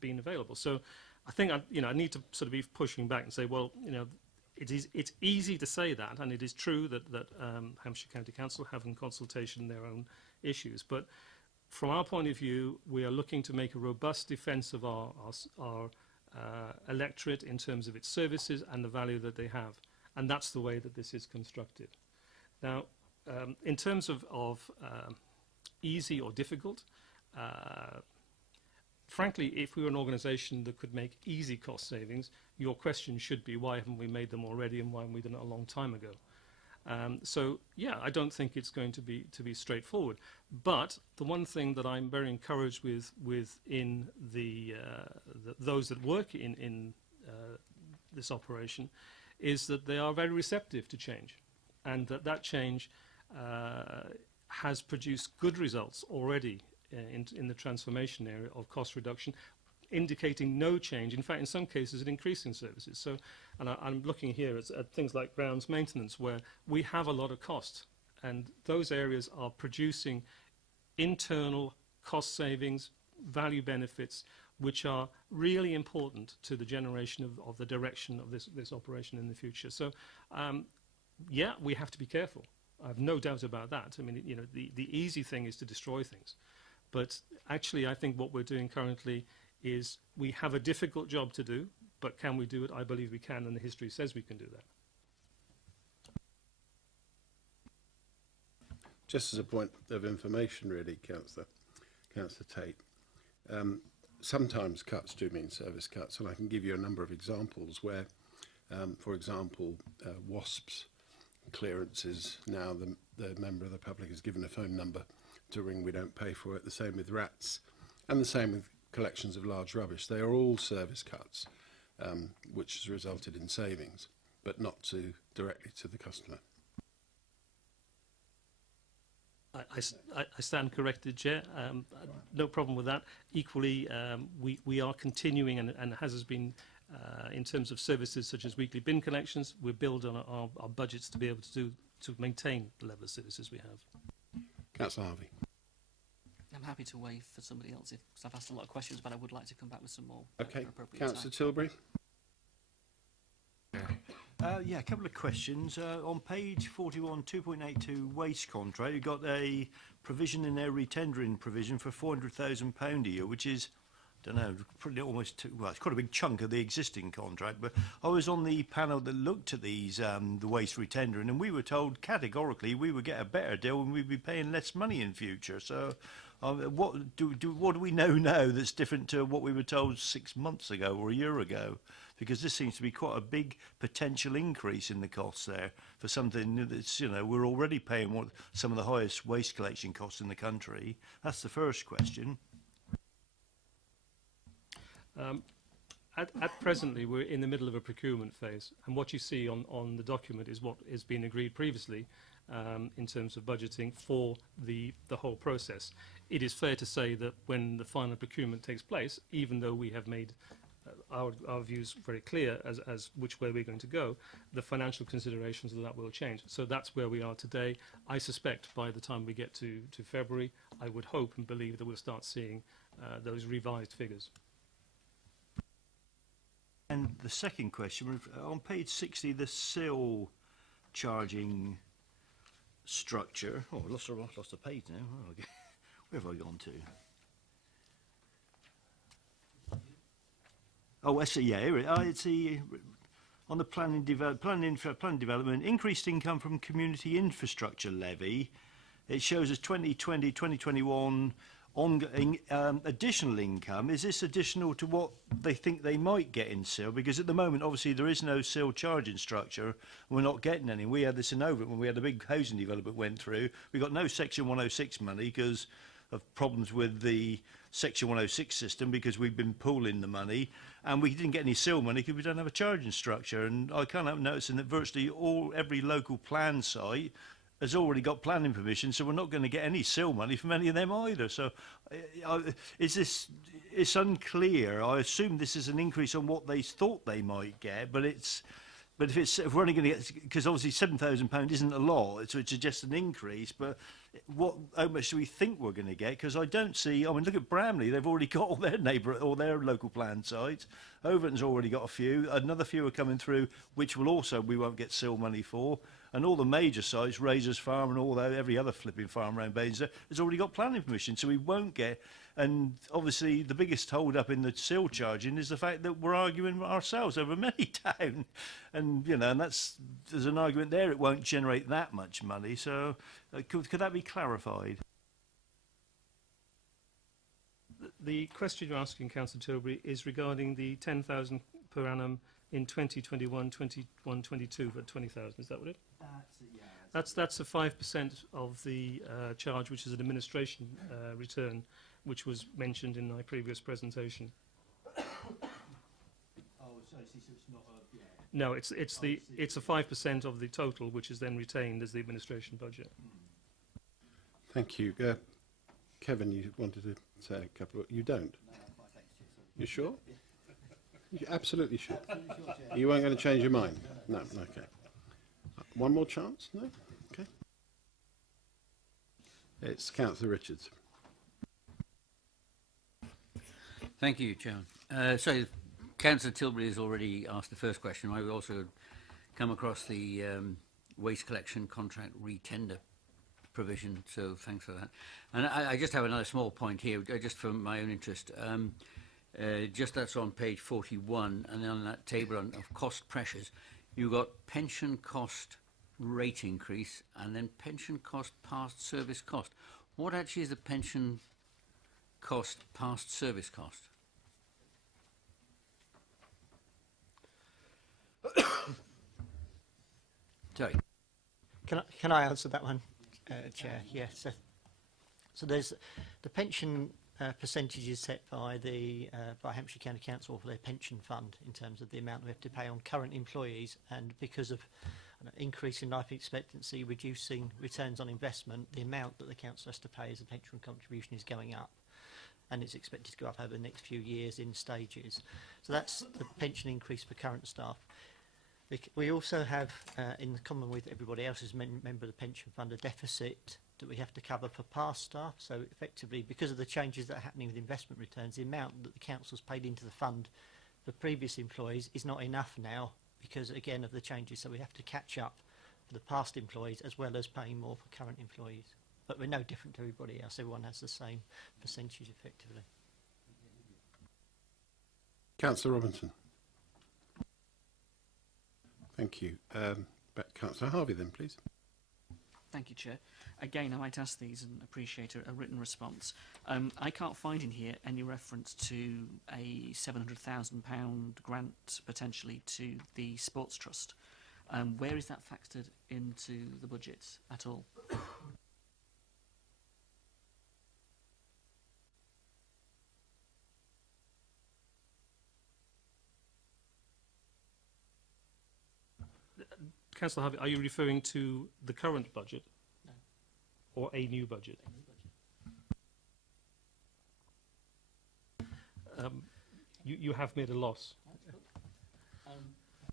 been available. So I think I need to sort of be pushing back and say, well, it's easy to say that, and it is true that Hampshire County Council have in consultation their own issues. But from our point of view, we are looking to make a robust defence of our electorate in terms of its services and the value that they have. And that's the way that this is constructed. Now, in terms of easy or difficult, frankly, if we were an organisation that could make easy cost savings, your question should be, why haven't we made them already, and why haven't we done it a long time ago? So, yeah, I don't think it's going to be straightforward. But the one thing that I'm very encouraged within those that work in this operation is that they are very receptive to change, and that change has produced good results already in the transformation area of cost reduction, indicating no change. In fact, in some cases, an increase in services. So, and I'm looking here at things like grounds maintenance, where we have a lot of costs, and those areas are producing internal cost savings, value benefits, which are really important to the generation of the direction of this operation in the future. So, yeah, we have to be careful. I have no doubt about that. I mean, the easy thing is to destroy things. But actually, I think what we're doing currently is we have a difficult job to do, but can we do it? I believe we can, and the history says we can do that. Just as a point of information, really, Councillor Tate, sometimes cuts do mean service cuts, and I can give you a number of examples where, for example, WASP's clearances, now the member of the public is given a phone number to ring, we don't pay for it. The same with rats, and the same with collections of large rubbish. They are all service cuts, which has resulted in savings, but not directly to the customer. I stand corrected, Chair. No problem with that. Equally, we are continuing, and has been, in terms of services such as weekly bin collections, we build on our budgets to be able to maintain the level of services we have. Councillor Harvey. I'm happy to wait for somebody else, because I've asked a lot of questions, but I would like to come back with some more. Okay, appropriate Councillor time. Tilbury. Yeah, a couple of questions. On page 41, 2.82 waste contract, you've got a provision in there, retendering provision for £400,000 a year, which is, I don't know, pretty almost, well, it's quite a big chunk of the existing contract. But I was on the panel that looked at these, the waste retendering, and we were told categorically we would get a better deal and we'd be paying less money in future. So what do we know now that's different to what we were told 6 months ago or a year ago? Because this seems to be quite a big potential increase in the costs there for something that's, we're already paying some of the highest waste collection costs in the country. That's the first question. At presently, we're in the middle of a procurement phase, and what you see on the document is what has been agreed previously, in terms of budgeting for the whole process. It is fair to say that when the final procurement takes place, even though we have made our views very clear as which way we're going to go, the financial considerations of that will change. So that's where we are today. I suspect by the time we get to February, I would hope and believe that we'll start seeing those revised figures. And the second question, on page 60, the SIL charging structure. Oh, I lost a page now. Oh, okay. Where have I gone to? Oh, I see. Yeah, here it's on the planning development, increased income from community infrastructure levy. It shows us 2020, 2021 ongoing additional income. Is this additional to what they think they might get in SIL? Because at the moment, obviously, there is no SIL charging structure, and we're not getting any. We had this in Over when we had a big housing development went through. We got no Section 106 money because of problems with the Section 106 system, because we've been pooling the money, and we didn't get any SIL money because we don't have a charging structure. And I can't help noticing that virtually every local plan site has already got planning permission, so we're not going to get any SIL money from any of them either. So it's unclear. I assume this is an increase on what they thought they might get, but if we're only going to get, because obviously £7,000 isn't a lot, so it's just an increase, but how much do we think we're going to get? Because I don't see, I mean, look at Bramley, they've already got all their local plan sites. Overton's already got a few, another few are coming through, which we won't get SIL money for. And all the major sites, Razors Farm and every other flipping farm around Basingstoke, has already got planning permission, so we won't get. And obviously, the biggest hold up in the SIL charging is the fact that we're arguing ourselves over money down, and there's an argument there. It won't generate that much money, so could that be clarified? The question you're asking, Councillor Tilbury, is regarding the 10,000 per annum in 2021, 21, 22 for 20,000. Is that what it? That's a 5% of the charge, which is an administration return, which was mentioned in my previous presentation. Oh, so it's not a... Yeah. No, it's a 5% of the total, which is then retained as the administration budget. Thank you. Kevin, you wanted to say a couple of... You don't? You sure? You're absolutely sure? You weren't going to change your mind? No, okay. One more chance? No? Okay. It's Councillor Richards. Thank you, Chairman. So, Councillor Tilbury has already asked the first question. I've also come across the waste collection contract re-tender provision, so thanks for that. And I just have another small point here, just for my own interest. Just that's on page 41, and on that table of cost pressures, you've got pension cost rate increase and then pension cost past service cost. What actually is the pension cost past service cost? Sorry. Can I answer that one, Chair? Yes. So there's the pension percentage is set by by Hampshire County Council for their pension fund in terms of the amount we have to pay on current employees, and because of an increase in life expectancy, reducing returns on investment, the amount that the council has to pay as a pension contribution is going up, and it's expected to go up over the next few years in stages. So that's the pension increase for current staff. We also have, in common with everybody else as member of the pension fund, a deficit that we have to cover for past staff. So effectively, because of the changes that are happening with investment returns, the amount that the council's paid into the fund for previous employees is not enough now because, again, of the changes. So we have to catch up for the past employees as well as paying more for current employees. But we're no different to everybody else. Everyone has the same percentage effectively. Councillor Robinson. Thank you. Back to Councillor Harvey then, please. Thank you, Chair. Again, I might ask these and appreciate a written response. I can't find in here any reference to a £700,000 grant potentially to the Sports Trust. Where is that factored into the budget at all? Councillor Harvey, are you referring to the current budget? No. Or a new budget? You have made a loss.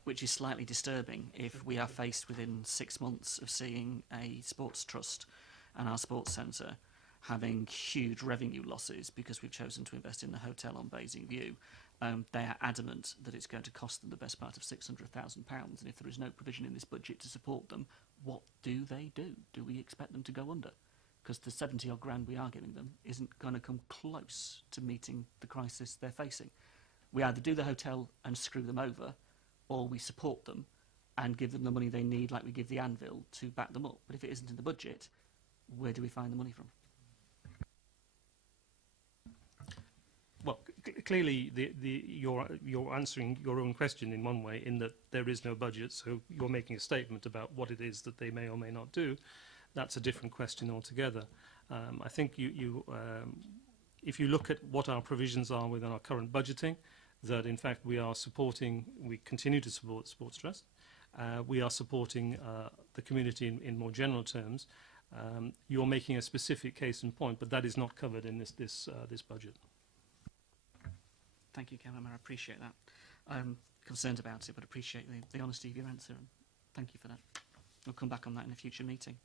Which is slightly disturbing if we are faced within 6 months of seeing a sports trust and our sports centre having huge revenue losses because we've chosen to invest in the hotel on Basing View. They are adamant that it's going to cost them the best part of £600,000, and if there is no provision in this budget to support them, what do they do? Do we expect them to go under? Because the 70 odd grand we are giving them isn't going to come close to meeting the crisis they're facing. We either do the hotel and screw them over, or we support them and give them the money they need, like we give the Anvil, to back them up. But if it isn't in the budget, where do we find the money from? Well, clearly, you're answering your own question in one way, in that there is no budget, so you're making a statement about what it is that they may or may not do. That's a different question altogether. I think if you look at what our provisions are within our current budgeting, that in fact we continue to support the Sports Trust. We are supporting the community in more general terms. You're making a specific case in point, but that is not covered in this budget. Thank you, Cameron. I appreciate that. I'm concerned about it, but appreciate the honesty of your answer, and thank you for that. We'll come back on that in a future meeting.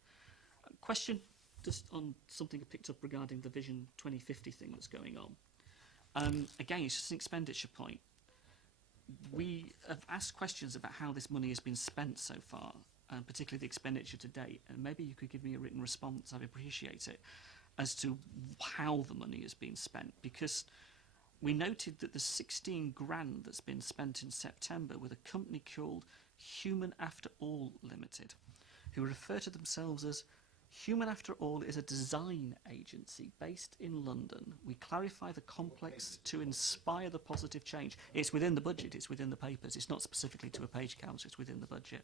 Question just on something I picked up regarding the Vision 2050 thing that's going on. Again, it's just an expenditure point. We have asked questions about how this money has been spent so far, and particularly the expenditure to date, and maybe you could give me a written response, I'd appreciate it, as to how the money has been spent, because we noted that the 16 grand that's been spent in September with a company called Human After All Limited, who refer to themselves as Human After All is a design agency based in London. We clarify the complex to inspire the positive change. It's within the budget, it's within the papers, it's not specifically to a page count, it's within the budget.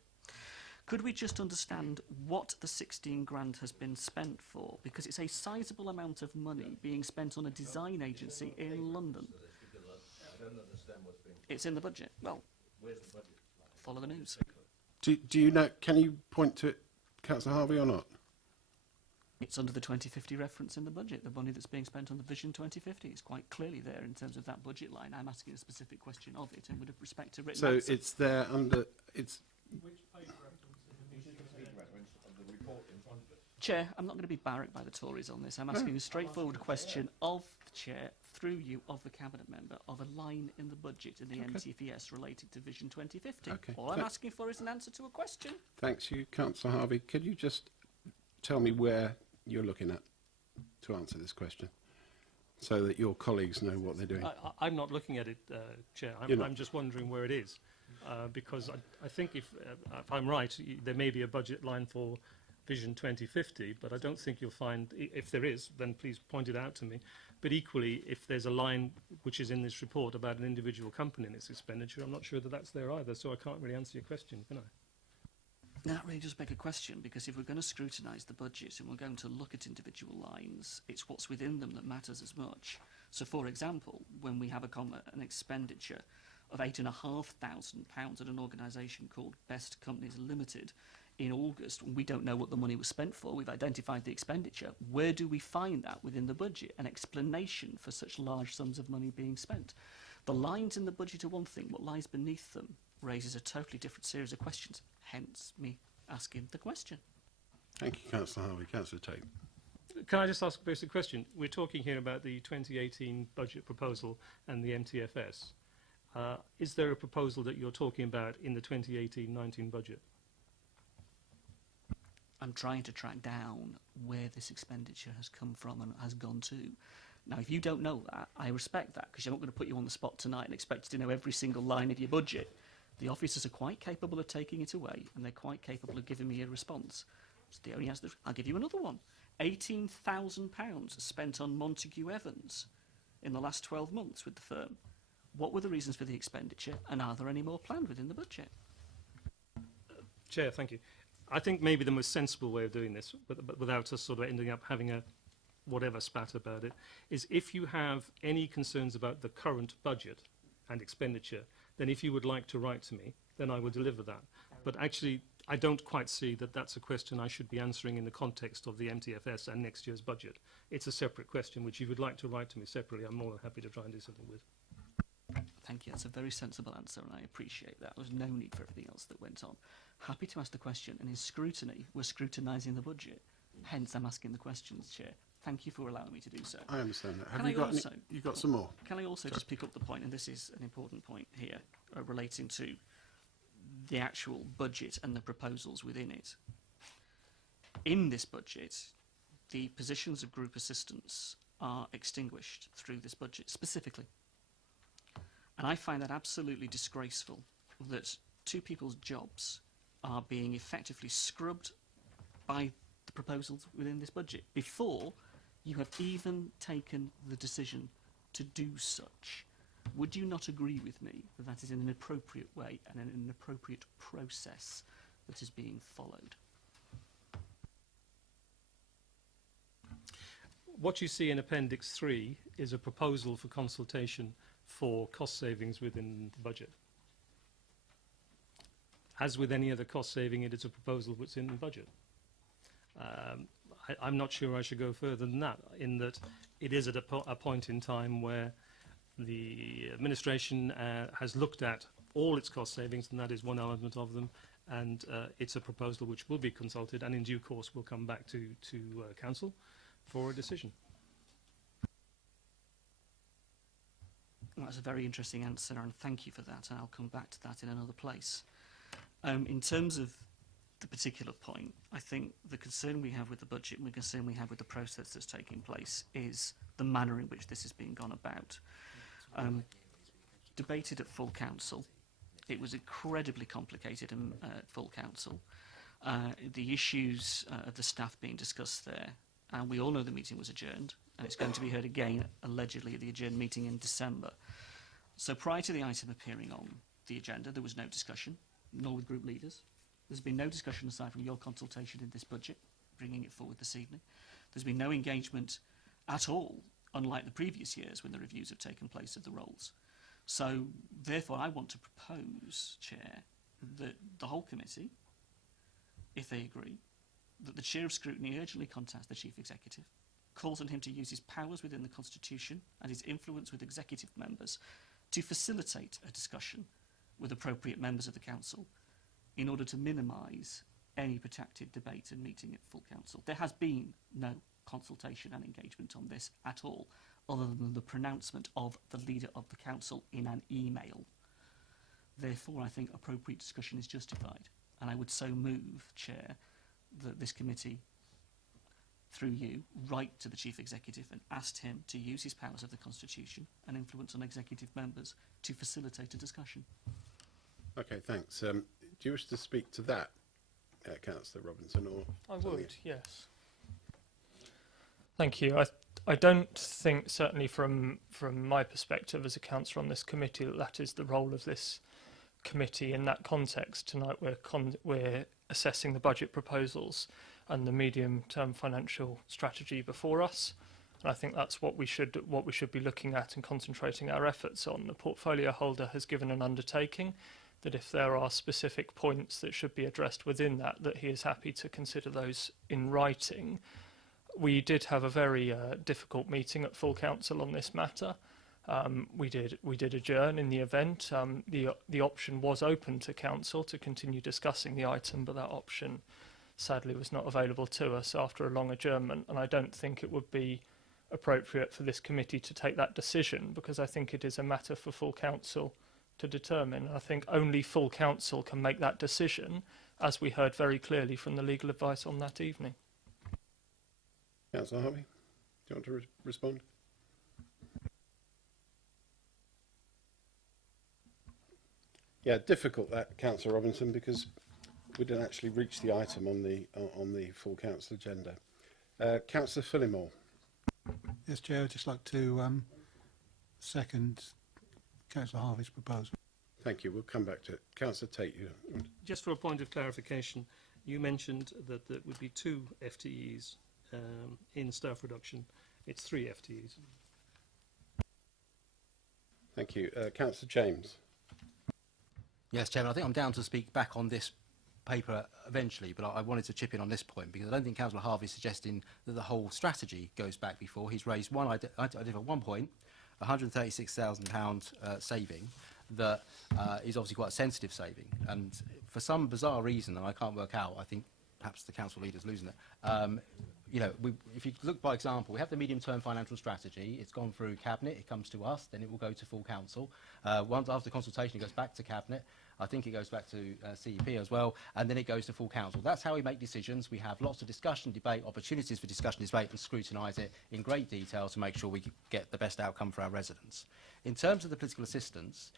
Could we just understand what the 16 grand has been spent for? Because it's a sizable amount of money being spent on a design agency in London. It's in the budget. Well, follow the news. Do you know, can you point to it, Councillor Harvey, or not? It's under the 2050 reference in the budget. The money that's being spent on the Vision 2050 is quite clearly there in terms of that budget line. I'm asking a specific question of it, and with respect to written So answer. it's there under, it's, Chair, I'm not going to be barracked by the Tories on this. I'm asking a straightforward question of the Chair, through you, of the Cabinet Member, of a line in the budget in the NTFES related to Vision 2050. Okay. All I'm asking for is an answer to a question. thanks you, Councillor Harvey. Could you just tell me where you're looking at to answer this question, so that your colleagues know what they're doing? I'm not looking at it, Chair. You're not. I'm just wondering where it is, because I think if I'm right, there may be a budget line for Vision 2050, but I don't think you'll find, if there is, then please point it out to me. But equally, if there's a line which is in this report about an individual company and its expenditure, I'm not sure that that's there either, so I can't really answer your question, can I? That really does beg a question, because if we're going to scrutinise the budget and we're going to look at individual lines, it's what's within them that matters as much. So, for example, when we have an expenditure of £8,500 at an organisation called Best Companies Limited in August, we don't know what the money was spent for. We've identified the expenditure. Where do we find that within the budget? An explanation for such large sums of money being spent. The lines in the budget are one thing. What lies beneath them raises a totally different series of questions, hence me asking the question. Thank you, Councillor Harvey. Councillor Tate. Can I just ask a basic question? We're talking here about the 2018 budget proposal and the MTFS. Is there a proposal that you're talking about in the 2018-19 budget? I'm trying to track down where this expenditure has come from and has gone to. Now, if you don't know that, I respect that, because I'm not going to put you on the spot tonight and expect you to know every single line of your budget. The officers are quite capable of taking it away, and they're quite capable of giving me a response. It's the only answer. I'll give you another one. £18,000 spent on Montague Evans in the last 12 months with the firm. What were the reasons for the expenditure, and are there any more planned within the budget? Chair, thank you. I think maybe the most sensible way of doing this, but without us sort of ending up having a whatever spat about it, is if you have any concerns about the current budget and expenditure, then if you would like to write to me, then I will deliver that. But actually, I don't quite see that that's a question I should be answering in the context of the MTFS and next year's budget. It's a separate question which you would like to write to me separately. I'm more than happy to try and do something with. Thank you. That's a very sensible answer, and I appreciate that. There was no need for everything else that went on. Happy to ask the question, and in scrutiny, we're scrutinising the budget. Hence, I'm asking the questions, Chair. Thank you for allowing me to do so. I understand that. Can Have you I got also- you got some more? Can I also just pick up the point, and this is an important point here, relating to the actual budget and the proposals within it. In this budget, the positions of group assistants are extinguished through this budget specifically. And I find that absolutely disgraceful that 2 people's jobs are being effectively scrubbed by the proposals within this budget before you have even taken the decision to do such. Would you not agree with me that that is in an appropriate way and in an appropriate process that is being followed? What you see in Appendix 3 is a proposal for consultation for cost savings within the budget. As with any other cost saving, it is a proposal that's in the budget. I'm not sure I should go further than that, in that it is at a point in time where the administration has looked at all its cost savings, and that is one element of them, and it's a proposal which will be consulted and in due course will come back to Council for a decision. Well, that's a very interesting answer, and thank you for that, and I'll come back to that in another place. In terms of the particular point, I think the concern we have with the budget and the concern we have with the process that's taking place is the manner in which this is being gone about. Debated at full council. It was incredibly complicated at full council. The issues of the staff being discussed there, and we all know the meeting was adjourned, and it's going to be heard again, allegedly, at the adjourned meeting in December. So prior to the item appearing on the agenda, there was no discussion, nor with group leaders. There's been no discussion aside from your consultation in this budget, bringing it forward this evening. There's been no engagement at all, unlike the previous years when the reviews have taken place of the roles. So, therefore, I want to propose, Chair, that the whole committee, if they agree, that the Chair of Scrutiny urgently contacts the Chief Executive, calls on him to use his powers within the Constitution and his influence with executive members to facilitate a discussion with appropriate members of the Council in order to minimise any protracted debate and meeting at full council. There has been no consultation and engagement on this at all, other than the pronouncement of the leader of the council in an email. Therefore, I think appropriate discussion is justified, and I would so move, Chair, that this committee, through you, write to the Chief Executive and ask him to use his powers of the Constitution and influence on executive members to facilitate a discussion. Okay, thanks. Do you wish to speak to that, Councillor Robinson, or I would, yes. Thank you. I don't think, certainly from my perspective as a councillor on this committee, that is the role of this committee in that context. Tonight we're assessing the budget proposals and the medium-term financial strategy before us. And I think that's what we should be looking at and concentrating our efforts on. The portfolio holder has given an undertaking that if there are specific points that should be addressed within that he is happy to consider those in writing. We did have a very difficult meeting at full council on this matter. We did adjourn in the event. The option was open to council to continue discussing the item, but that option sadly was not available to us after a long adjournment, and I don't think it would be appropriate for this committee to take that decision, because I think it is a matter for full council to determine. I think only full council can make that decision, as we heard very clearly from the legal advice on that evening. Councillor Harvey, do you want to respond? Yeah, difficult that, Councillor Robinson, because we didn't actually reach the item on the full council agenda. Councillor Phillimore. Yes, Chair, I'd just like to second Councillor Harvey's proposal. Thank you. We'll come back to it. Councillor Tate, you. Just for a point of clarification, you mentioned that there would be 2 FTEs in staff reduction. It's 3 FTEs. Thank you. Councillor James. Yes, Chairman, I think I'm down to speak back on this paper eventually, but I wanted to chip in on this point because I don't think Councillor Harvey is suggesting that the whole strategy goes back before. He's raised one idea at one point, £136,000 saving that is obviously quite a sensitive saving. And for some bizarre reason, and I can't work out, I think perhaps the council leader's losing it, you know, if you look, by example, we have the medium-term financial strategy. It's gone through Cabinet, it comes to us, then it will go to full council. Once after consultation, it goes back to Cabinet. I think it goes back to CEP as well, and then it goes to full council. That's how we make decisions. We have lots of discussion, debate, opportunities for discussion, debate, and scrutinise it in great detail to make sure we get the best outcome for our residents. In terms of the political assistance,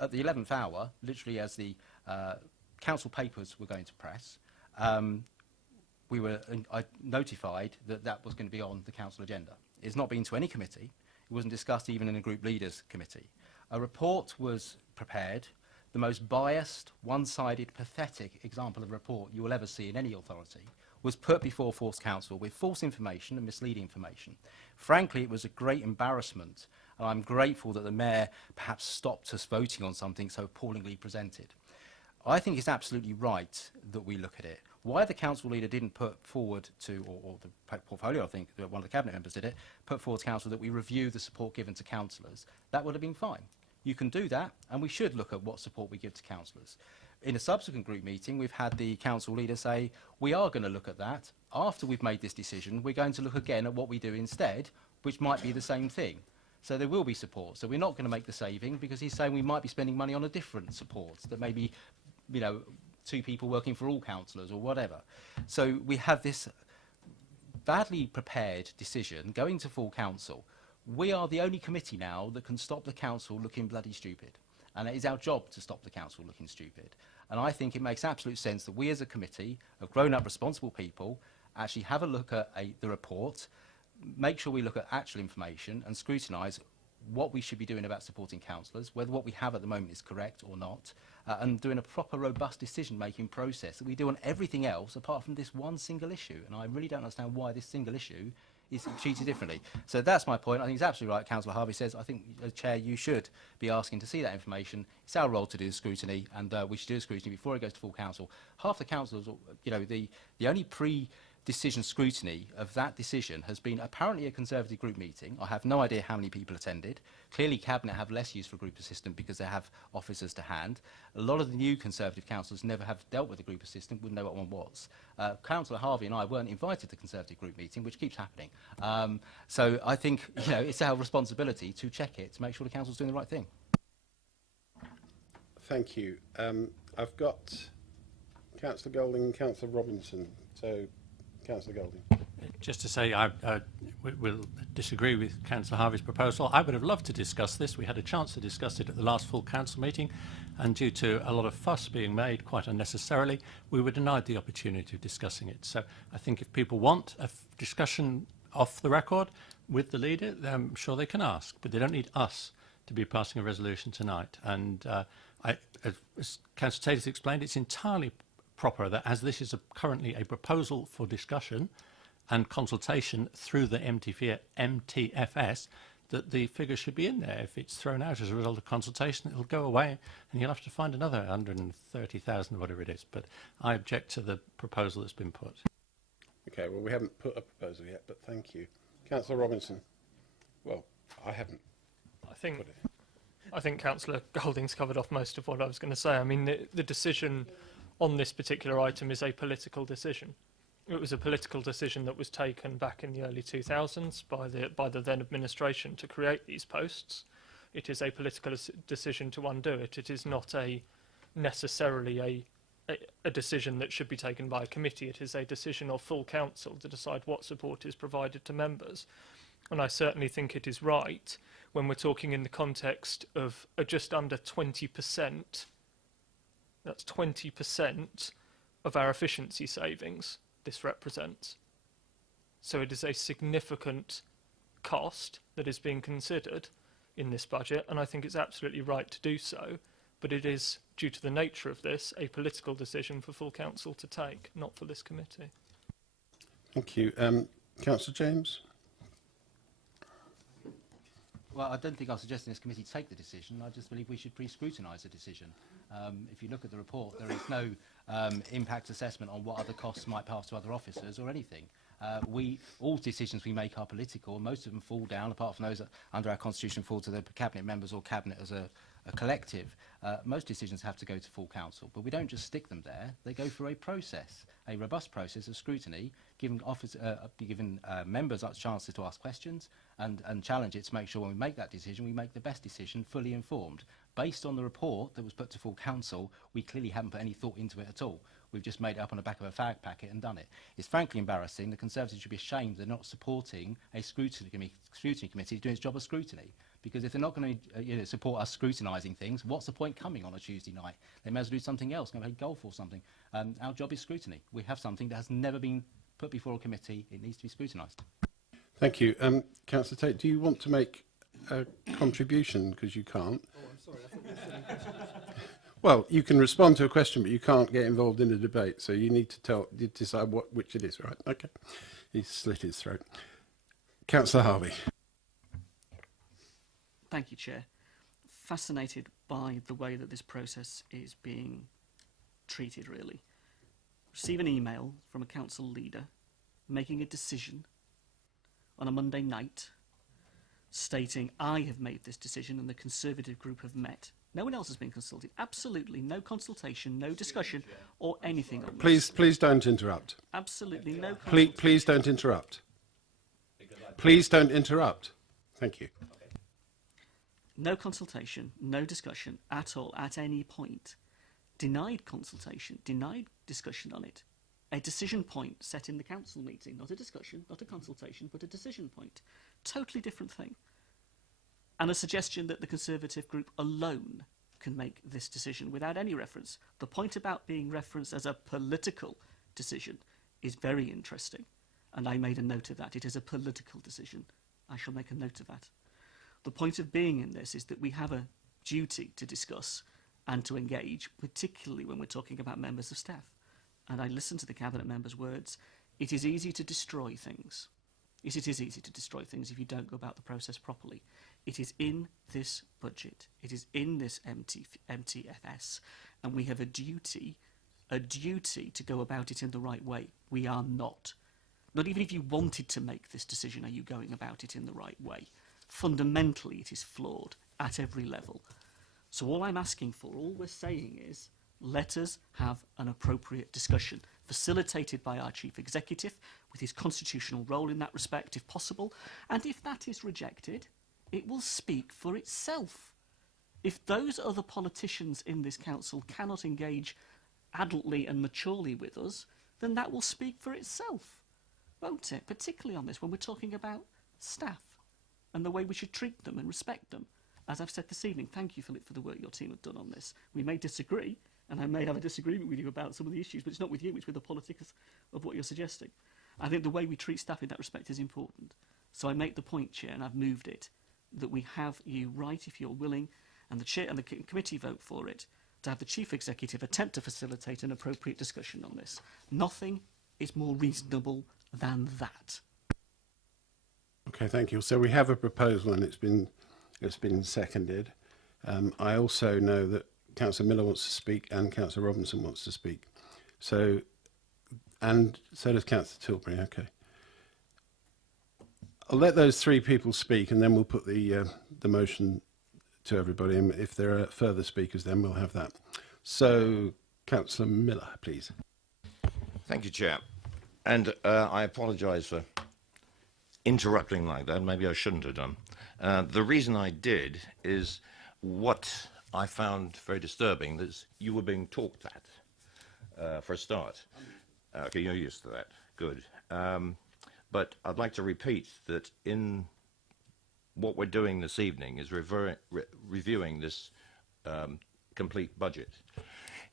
at the 11th hour, literally as the council papers were going to press, we were notified that that was going to be on the council agenda. It's not been to any committee. It wasn't discussed even in a group leaders committee. A report was prepared, the most biased, one-sided, pathetic example of a report you will ever see in any authority, was put before Force Council with false information and misleading information. Frankly, it was a great embarrassment, and I'm grateful that the Mayor perhaps stopped us voting on something so appallingly presented. I think it's absolutely right that we look at it. Why the council leader didn't put forward to, or the portfolio, I think one of the cabinet members did it, put forward to council that we review the support given to councillors, that would have been fine. You can do that, and we should look at what support we give to councillors. In a subsequent group meeting, we've had the council leader say, we are going to look at that. After we've made this decision, we're going to look again at what we do instead, which might be the same thing. So there will be support. So we're not going to make the saving because he's saying we might be spending money on a different support that maybe, you know, 2 people working for all councillors or whatever. So we have this badly prepared decision going to full council. We are the only committee now that can stop the council looking bloody stupid. And it is our job to stop the council looking stupid. And I think it makes absolute sense that we as a committee of grown-up responsible people actually have a look at the report, make sure we look at actual information and scrutinise what we should be doing about supporting councillors, whether what we have at the moment is correct or not, and doing a proper, robust decision-making process that we do on everything else apart from this one single issue. And I really don't understand why this single issue is treated differently. So that's my point. I think it's absolutely right, Councillor Harvey says. I think, as Chair, you should be asking to see that information. It's our role to do scrutiny, and we should do scrutiny before it goes to full council. Half the councillors, you know, the only pre-decision scrutiny of that decision has been apparently a Conservative group meeting. I have no idea how many people attended. Clearly, Cabinet have less use for group assistant because they have officers to hand. A lot of the new Conservative councillors never have dealt with a group assistant, wouldn't know what one was. Councillor Harvey and I weren't invited to the Conservative group meeting, which keeps happening. So I think, you know, it's our responsibility to check it, to make sure the council's doing the right thing. Thank you. I've got Councillor Golding and Councillor Robinson. So, Councillor Golding. Just to say, I will disagree with Councillor Harvey's proposal. I would have loved to discuss this. We had a chance to discuss it at the last full council meeting, and due to a lot of fuss being made quite unnecessarily, we were denied the opportunity of discussing it. So I think if people want a discussion off the record with the leader, then I'm sure they can ask, but they don't need us to be passing a resolution tonight. And as Councillor Tate has explained, it's entirely proper that as this is currently a proposal for discussion and consultation through the MTFS, that the figure should be in there. If it's thrown out as a result of consultation, it'll go away and you'll have to find another 130,000 or whatever it is. But I object to the proposal that's been put. Okay, well, we haven't put a proposal yet, but thank you. Councillor Robinson. Well, I haven't put it. I think Councillor Golding's covered off most of what I was going to say. I mean, the decision on this particular item is a political decision. It was a political decision that was taken back in the early 2000s by the then administration to create these posts. It is a political decision to undo it. It is not necessarily a decision that should be taken by a committee. It is a decision of full council to decide what support is provided to members. And I certainly think it is right when we're talking in the context of just under 20%. That's 20% of our efficiency savings this represents. So it is a significant cost that is being considered in this budget, and I think it's absolutely right to do so, but it is, due to the nature of this, a political decision for full council to take, not for this committee. Thank you. Councillor James? Well, I don't think I'm suggesting this committee take the decision. I just believe we should pre-scrutinise the decision. If you look at the report, there is no impact assessment on what other costs might pass to other officers or anything. All decisions we make are political, and most of them fall down, apart from those that under our constitution fall to the cabinet members or cabinet as a collective. Most decisions have to go to full council, but we don't just stick them there. They go through a process, a robust process of scrutiny, giving members chances to ask questions and challenge it to make sure when we make that decision, we make the best decision, fully informed. Based on the report that was put to full council, we clearly haven't put any thought into it at all. We've just made it up on the back of a fag packet and done it. It's frankly embarrassing. The Conservatives should be ashamed they're not supporting a scrutiny committee doing its job of scrutiny. Because if they're not going to support us scrutinising things, what's the point coming on a Tuesday night? They may as well do something else, go play golf or something. Our job is scrutiny. We have something that has never been put before a committee. It needs to be scrutinised. Thank you. Councillor Tate, do you want to make a contribution? Because you can't. Oh, I'm sorry, I thought you were sending questions. Well, you can respond to a question, but you can't get involved in a debate. So you need to decide which it is, right? Okay. He slit his throat. Councillor Harvey. Thank you, Chair. Fascinated by the way that this process is being treated, really. Receive an email from a council leader making a decision on a Monday night stating, I have made this decision and the Conservative group have met. No one else has been consulted. Absolutely no consultation, no discussion or anything on this. Please don't interrupt. Absolutely no consultation. Please don't interrupt. Please don't interrupt. Thank you. No consultation, no discussion at all, at any point. Denied consultation, denied discussion on it. A decision point set in the council meeting, not a discussion, not a consultation, but a decision point. Totally different thing. And a suggestion that the Conservative group alone can make this decision without any reference. The point about being referenced as a political decision is very interesting. And I made a note of that. It is a political decision. I shall make a note of that. The point of being in this is that we have a duty to discuss and to engage, particularly when we're talking about members of staff. And I listened to the Cabinet member's words. It is easy to destroy things. Yes, it is easy to destroy things if you don't go about the process properly. It is in this budget. It is in this MTFS. And we have a duty to go about it in the right way. We are not. Not even if you wanted to make this decision, are you going about it in the right way? Fundamentally, it is flawed at every level. So all I'm asking for, all we're saying is, let us have an appropriate discussion, facilitated by our Chief Executive, with his constitutional role in that respect, if possible. And if that is rejected, it will speak for itself. If those other politicians in this council cannot engage adultly and maturely with us, then that will speak for itself, won't it? Particularly on this, when we're talking about staff and the way we should treat them and respect them. As I've said this evening, thank you, Philip, for the work your team have done on this. We may disagree, and I may have a disagreement with you about some of the issues, but it's not with you, it's with the politics of what you're suggesting. I think the way we treat staff in that respect is important. So I make the point, Chair, and I've moved it, that we have you right, if you're willing, and the Chair and the committee vote for it, to have the Chief Executive attempt to facilitate an appropriate discussion on this. Nothing is more reasonable than that. Okay, thank you. So we have a proposal and it's been seconded. I also know that Councillor Miller wants to speak and Councillor Robinson wants to speak. So, and so does Councillor Tilbury. Okay. I'll let those three people speak and then we'll put the motion to everybody. And if there are further speakers, then we'll have that. So, Councillor Miller, please. Thank you, Chair. And I apologise for interrupting like that. Maybe I shouldn't have done. The reason I did is what I found very disturbing is you were being talked at for a start. Okay, you're used to that. Good. But I'd like to repeat that in what we're doing this evening is reviewing this complete budget.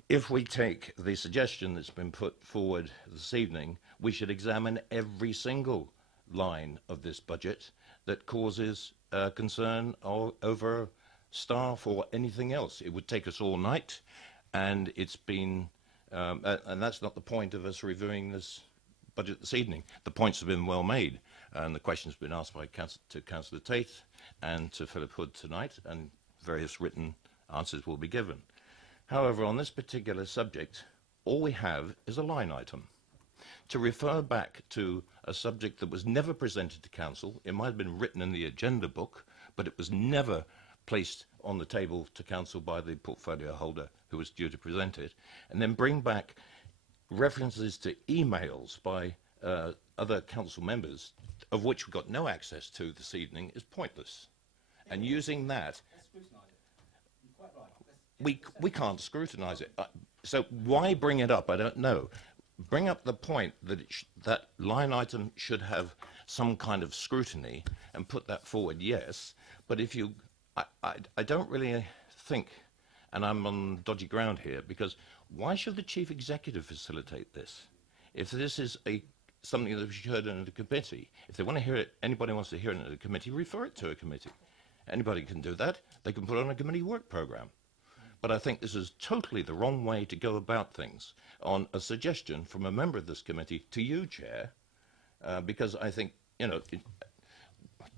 If we take the suggestion that's been put forward this evening, we should examine every single line of this budget that causes concern over staff or anything else. It would take us all night, and it's been, and that's not the point of us reviewing this budget this evening. The points have been well made, and the questions have been asked by Councillor Tate and to Philip Hood tonight, and various written answers will be given. However, on this particular subject, all we have is a line item. To refer back to a subject that was never presented to council, it might have been written in the agenda book, but it was never placed on the table to council by the portfolio holder who was due to present it, and then bring back references to emails by other council members, of which we got no access to this evening, is pointless. And using that, we can't scrutinise it. So why bring it up? I don't know. Bring up the point that that line item should have some kind of scrutiny and put that forward, yes. But if you, I don't really think, and I'm on dodgy ground here, because why should the chief executive facilitate this? If this is something that we should heard in a committee, if they want to hear it, anybody wants to hear it in a committee, refer it to a committee. Anybody can do that. They can put it on a committee work program. But I think this is totally the wrong way to go about things on a suggestion from a member of this committee to you, Chair, because I think, you know,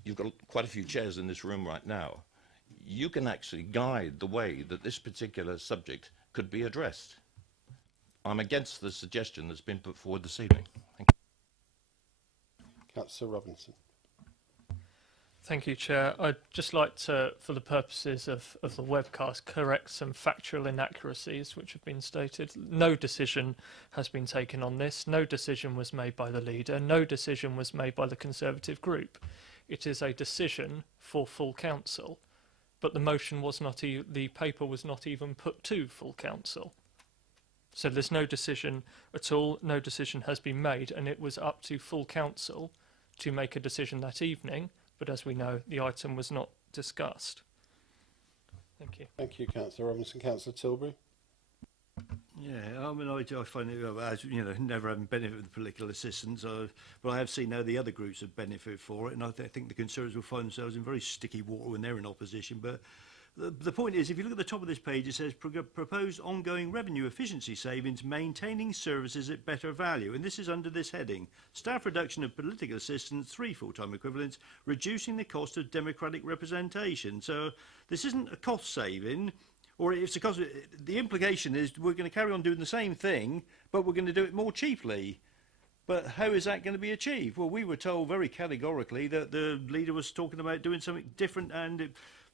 you've got quite a few chairs in this room right now. You can actually guide the way that this particular subject could be addressed. I'm against the suggestion that's been put forward this evening. Thank you. Councillor Robinson. Thank you, Chair. I'd just like to, for the purposes of the webcast, correct some factual inaccuracies which have been stated. No decision has been taken on this. No decision was made by the leader. No decision was made by the Conservative group. It is a decision for full council, but the motion was not, the paper was not even put to full council. So there's no decision at all. No decision has been made, and it was up to full council to make a decision that evening. But as we know, the item was not discussed. Thank you. Thank you, Councillor Robinson. Councillor Tilbury. Yeah, I mean, I find it, as you know, never having benefited from political assistance, but I have seen how the other groups have benefited for it, and I think the Conservatives will find themselves in very sticky water when they're in opposition. But the point is, if you look at the top of this page, it says proposed ongoing revenue efficiency savings, maintaining services at better value, and this is under this heading: staff reduction of political assistance, 3 full-time equivalents, reducing the cost of democratic representation. So this isn't a cost saving. Or it's because the implication is we're going to carry on doing the same thing, but we're going to do it more cheaply. But how is that going to be achieved? Well, we were told very categorically that the leader was talking about doing something different, and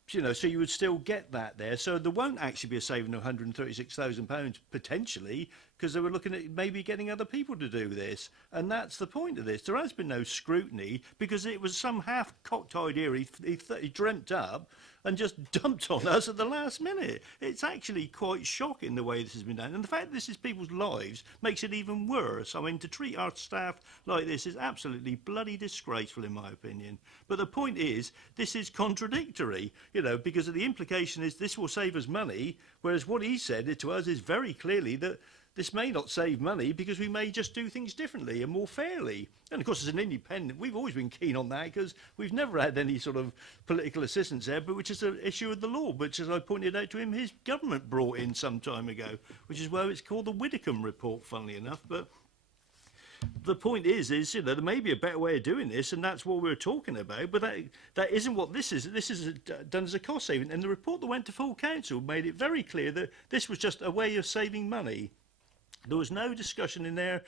you know, so you would still get that there. So there won't actually be a saving of £136,000 potentially, because they were looking at maybe getting other people to do this. And that's the point of this. There has been no scrutiny because it was some half-cocked idea he dreamt up and just dumped on us at the last minute. It's actually quite shocking the way this has been done. And the fact that this is people's lives makes it even worse. I mean, to treat our staff like this is absolutely bloody disgraceful, in my opinion. But the point is, this is contradictory, you know, because the implication is this will save us money, whereas what he said to us is very clearly that this may not save money because we may just do things differently and more fairly. And of course, as an independent, we've always been keen on that because we've never had any sort of political assistance there, but which is an issue of the law, which, as I pointed out to him, his government brought in some time ago, which is why it's called the Widdicombe Report, funnily enough. But the point is, you know, there may be a better way of doing this, and that's what we're talking about, but that isn't what this is. This is done as a cost saving. And the report that went to full council made it very clear that this was just a way of saving money. There was no discussion in there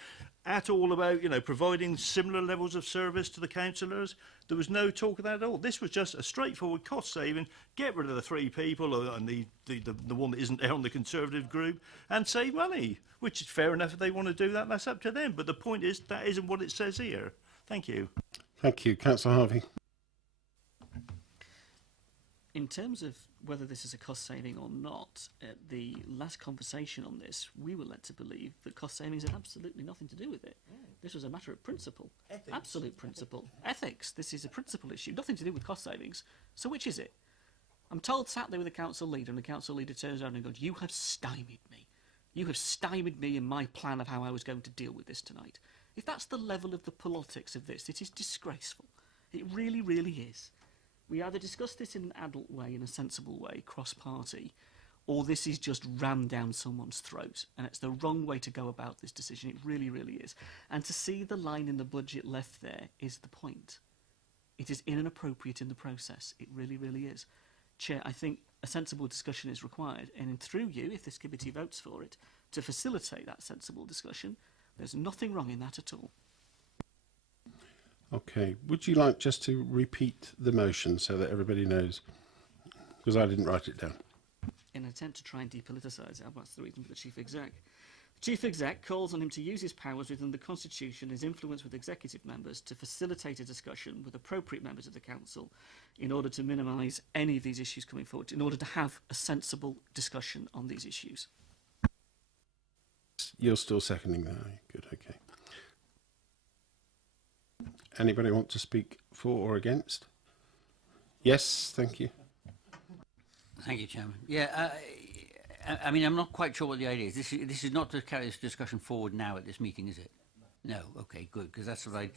at all about, you know, providing similar levels of service to the councillors. There was no talk of that at all. This was just a straightforward cost saving, get rid of the 3 people and the one that isn't there on the Conservative group and save money, which is fair enough if they want to do that, that's up to them. But the point is, that isn't what it says here. Thank you. Thank you. Councillor Harvey. In terms of whether this is a cost saving or not, at the last conversation on this, we were led to believe that cost savings had absolutely nothing to do with it. This was a matter of principle. Ethics. Absolute principle. Ethics. This is a principle issue. Nothing to do with cost savings. So which is it? I'm told, sat there with the council leader, and the council leader turns around and goes, "You have stymied me. You have stymied me in my plan of how I was going to deal with this tonight." If that's the level of the politics of this, it is disgraceful. It really, really is. We either discuss this in an adult way, in a sensible way, cross-party, or this is just rammed down someone's throat. And it's the wrong way to go about this decision. It really, really is. And to see the line in the budget left there is the point. It is inappropriate in the process. It really, really is. Chair, I think a sensible discussion is required, and through you, if this committee votes for it, to facilitate that sensible discussion. There's nothing wrong in that at all. Okay. Would you like just to repeat the motion so that everybody knows? Because I didn't write it down. In an attempt to try and depoliticise it, that's the reason for the Chief Exec. The Chief Exec calls on him to use his powers within the Constitution, his influence with executive members, to facilitate a discussion with appropriate members of the Council in order to minimise any of these issues coming forward, in order to have a sensible discussion on these issues. You're still seconding that, are you? Good, okay. Anybody want to speak for or against? Yes, thank you. Thank you, Chairman. Yeah, I mean, I'm not quite sure what the idea is. This is not to carry this discussion forward now at this meeting, is it? No. Okay, good, because that's what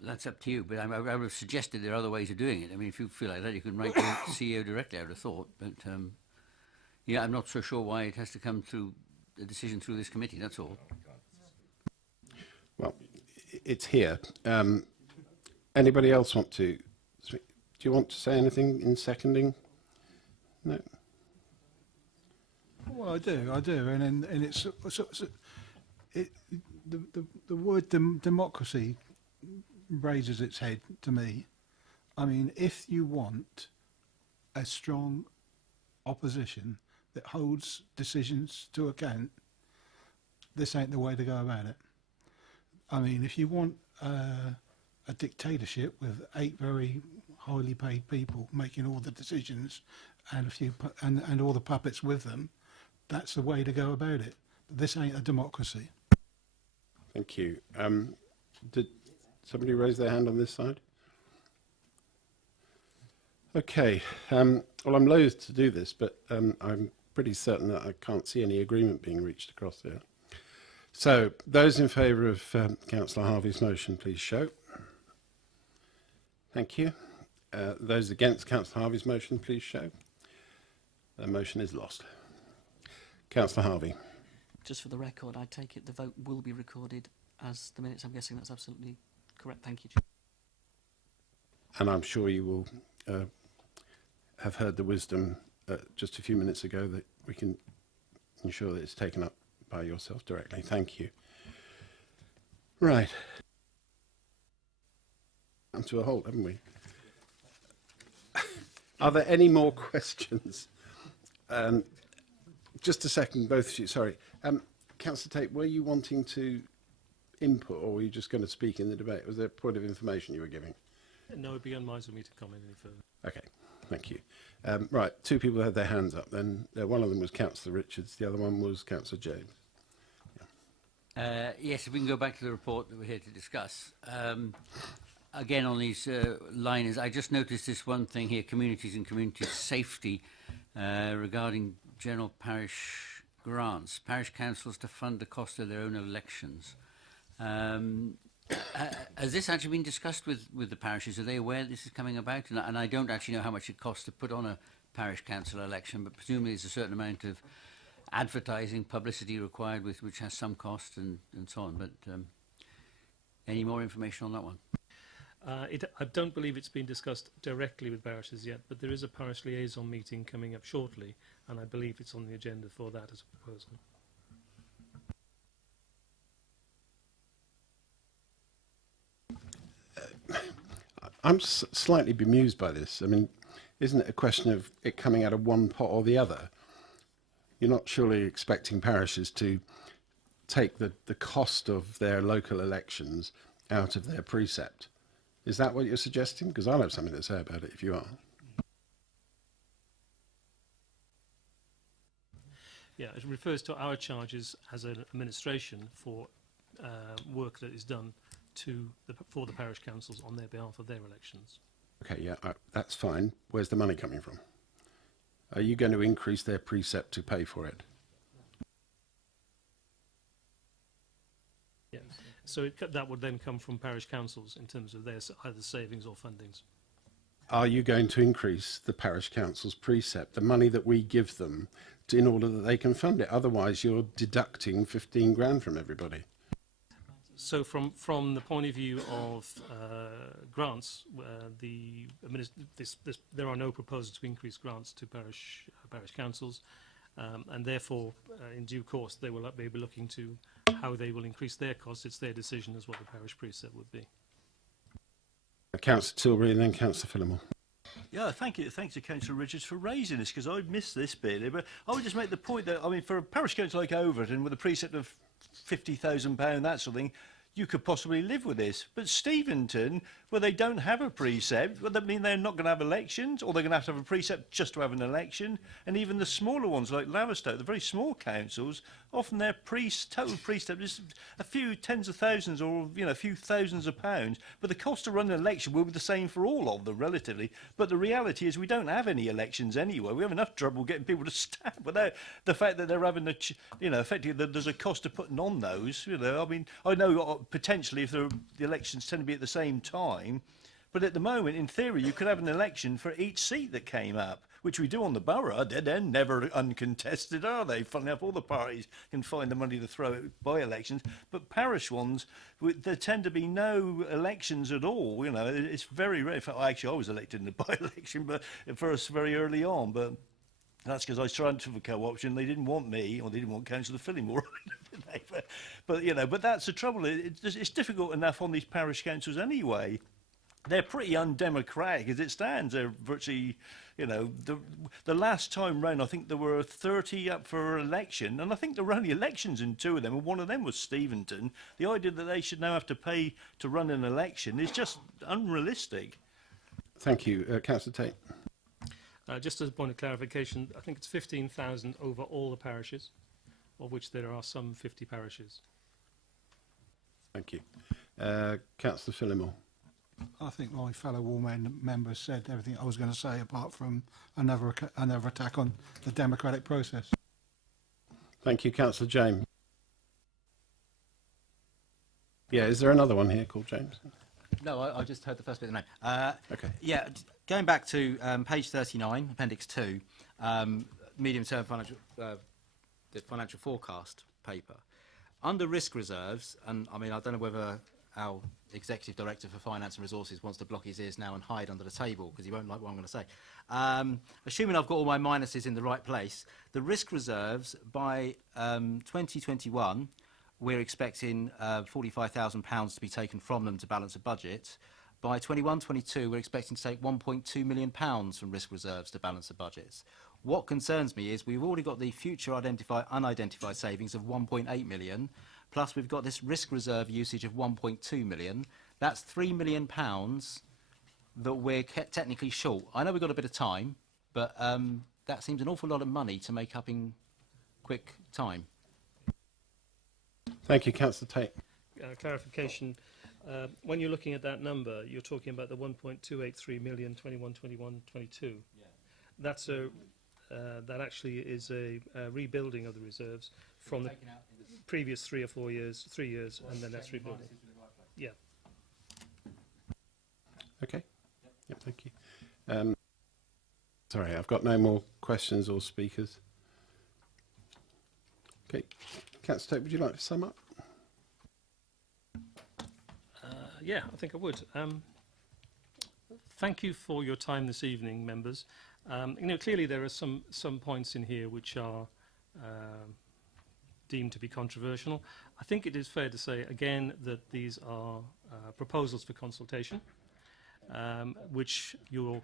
that's up to you. But I would have suggested there are other ways of doing it. I mean, if you feel like that, you can write to the CEO directly, I would have thought. But yeah, I'm not so sure why it has to come through a decision through this committee. That's all. Well, it's here. Anybody else want to speak? Do you want to say anything in seconding? No. Well, I do, and it's the word democracy raises its head to me. I mean, if you want a strong opposition that holds decisions to account, this ain't the way to go about it. I mean, if you want a dictatorship with 8 very highly paid people making all the decisions and and all the puppets with them, that's the way to go about it. But this ain't a democracy. Thank you. Did somebody raise their hand on this side? Okay. Well, I'm loath to do this, but I'm pretty certain that I can't see any agreement being reached across here. So, those in favour of Councillor Harvey's motion, please show. Thank you. Those against Councillor Harvey's motion, please show. The motion is lost. Councillor Harvey. Just for the record, I take it the vote will be recorded as the minutes. I'm guessing that's absolutely correct. Thank you. And I'm sure you will have heard the wisdom just a few minutes ago that we can ensure that it's taken up by yourself directly. Thank you. Right. Come to a halt, haven't we? Are there any more questions? Just a second, both of you. Sorry. Councillor Tate, were you wanting to input or were you just going to speak in the debate? Was there a point of information you were giving? No, it'd be unwise of me to comment any further. Okay, thank you. Right, 2 people had their hands up then. One of them was Councillor Richards, the other one was Councillor James. Yes, if we can go back to the report that we're here to discuss. Again, on these liners, I just noticed this one thing here, communities and community safety, regarding general parish grants, parish councils to fund the cost of their own elections. Has this actually been discussed with the parishes? Are they aware this is coming about? And I don't actually know how much it costs to put on a parish council election, but presumably there's a certain amount of advertising, publicity required, which has some cost and so on. But any more information on that one? I don't believe it's been discussed directly with parishes yet, but there is a parish liaison meeting coming up shortly, and I believe it's on the agenda for that as a proposal. I'm slightly bemused by this. I mean, isn't it a question of it coming out of one pot or the other? You're not surely expecting parishes to take the cost of their local elections out of their precept. Is that what you're suggesting? Because I'll have something to say about it if you are. Yeah, it refers to our charges as an administration for work that is done for the parish councils on their behalf of their elections. Okay, yeah, that's fine. Where's the money coming from? Are you going to increase their precept to pay for it? Yeah. So that would then come from parish councils in terms of their either savings or fundings. Are you going to increase the parish council's precept, the money that we give them, in order that they can fund it? Otherwise, you're deducting 15 grand from everybody. So from the point of view of grants, there are no proposals to increase grants to parish councils, and therefore, in due course, they will be looking to how they will increase their costs. It's their decision as what the parish precept would be. Councillor Tilbury and then Councillor Phillimore. Yeah, thank you. Thanks to Councillor Richards for raising this, because I missed this bit. But I would just make the point that, I mean, for a parish council like Overton, with a precept of £50,000, that sort of thing, you could possibly live with this. But Steventon, where they don't have a precept, would that mean they're not going to have elections, or they're going to have a precept just to have an election? And even the smaller ones, like Laverstoke, the very small councils, often their total precept is a few tens of thousands, or a few thousands of pounds. But the cost to run an election will be the same for all of them, relatively. But the reality is we don't have any elections anyway. We have enough trouble getting people to stand without the fact that they're having effectively there's a cost to putting on those. I mean, I know potentially if the elections tend to be at the same time, but at the moment, in theory, you could have an election for each seat that came up, which we do on the borough. They're never uncontested, are they? Funnily enough, all the parties can find the money to throw at by-elections, but parish ones, there tend to be no elections at all. It's very rare. Actually, I was elected in the by-election, but for us very early on, but that's because I was trying to for co-option. They didn't want me, or they didn't want Councillor Phillimore. but that's the trouble. It's difficult enough on these parish councils anyway. They're pretty undemocratic as it stands. They're virtually, the last time round, I think there were 30 up for election, and I think there were only elections in 2 of them, and one of them was Steventon. The idea that they should now have to pay to run an election is just unrealistic. Thank you. Councillor Tate. Just as a point of clarification, I think it's 15,000 over all the parishes, of which there are some 50 parishes. Thank you. Councillor Phillimore. I think my fellow Warman members said everything I was going to say, apart from another attack on the democratic process. Thank you. Councillor James. Yeah, is there another one here called James? No, I just heard the first bit of the name. Okay. Yeah, going back to page 39, Appendix 2, medium-term financial, the financial forecast paper. Under risk reserves, and I mean, I don't know whether our Executive Director for Finance and Resources wants to block his ears now and hide under the table, because he won't like what I'm going to say. Assuming I've got all my minuses in the right place, the risk reserves by 2021, we're expecting £45,000 to be taken from them to balance a budget. By 21-22, we're expecting to take £1.2 million from risk reserves to balance the budgets. What concerns me is we've already got the future unidentified savings of 1.8 million, plus we've got this risk reserve usage of 1.2 million. That's £3 million that we're technically short. I know we've got a bit of time, but that seems an awful lot of money to make up in quick time. Thank you. Councillor Tate. Clarification. When you're looking at that number, you're talking about the 1.283 million, 21-22. Yeah. That's that actually is a rebuilding of the reserves from the previous 3 or 4 years, 3 years, and then that's rebuilding. Yeah. Okay. Yep, thank you. Sorry, I've got no more questions or speakers. Okay. Councillor Tate, would you like to sum up? Yeah, I think I would. Thank you for your time this evening, members. Clearly there are some points in here which are deemed to be controversial. I think it is fair to say, again, that these are proposals for consultation, which your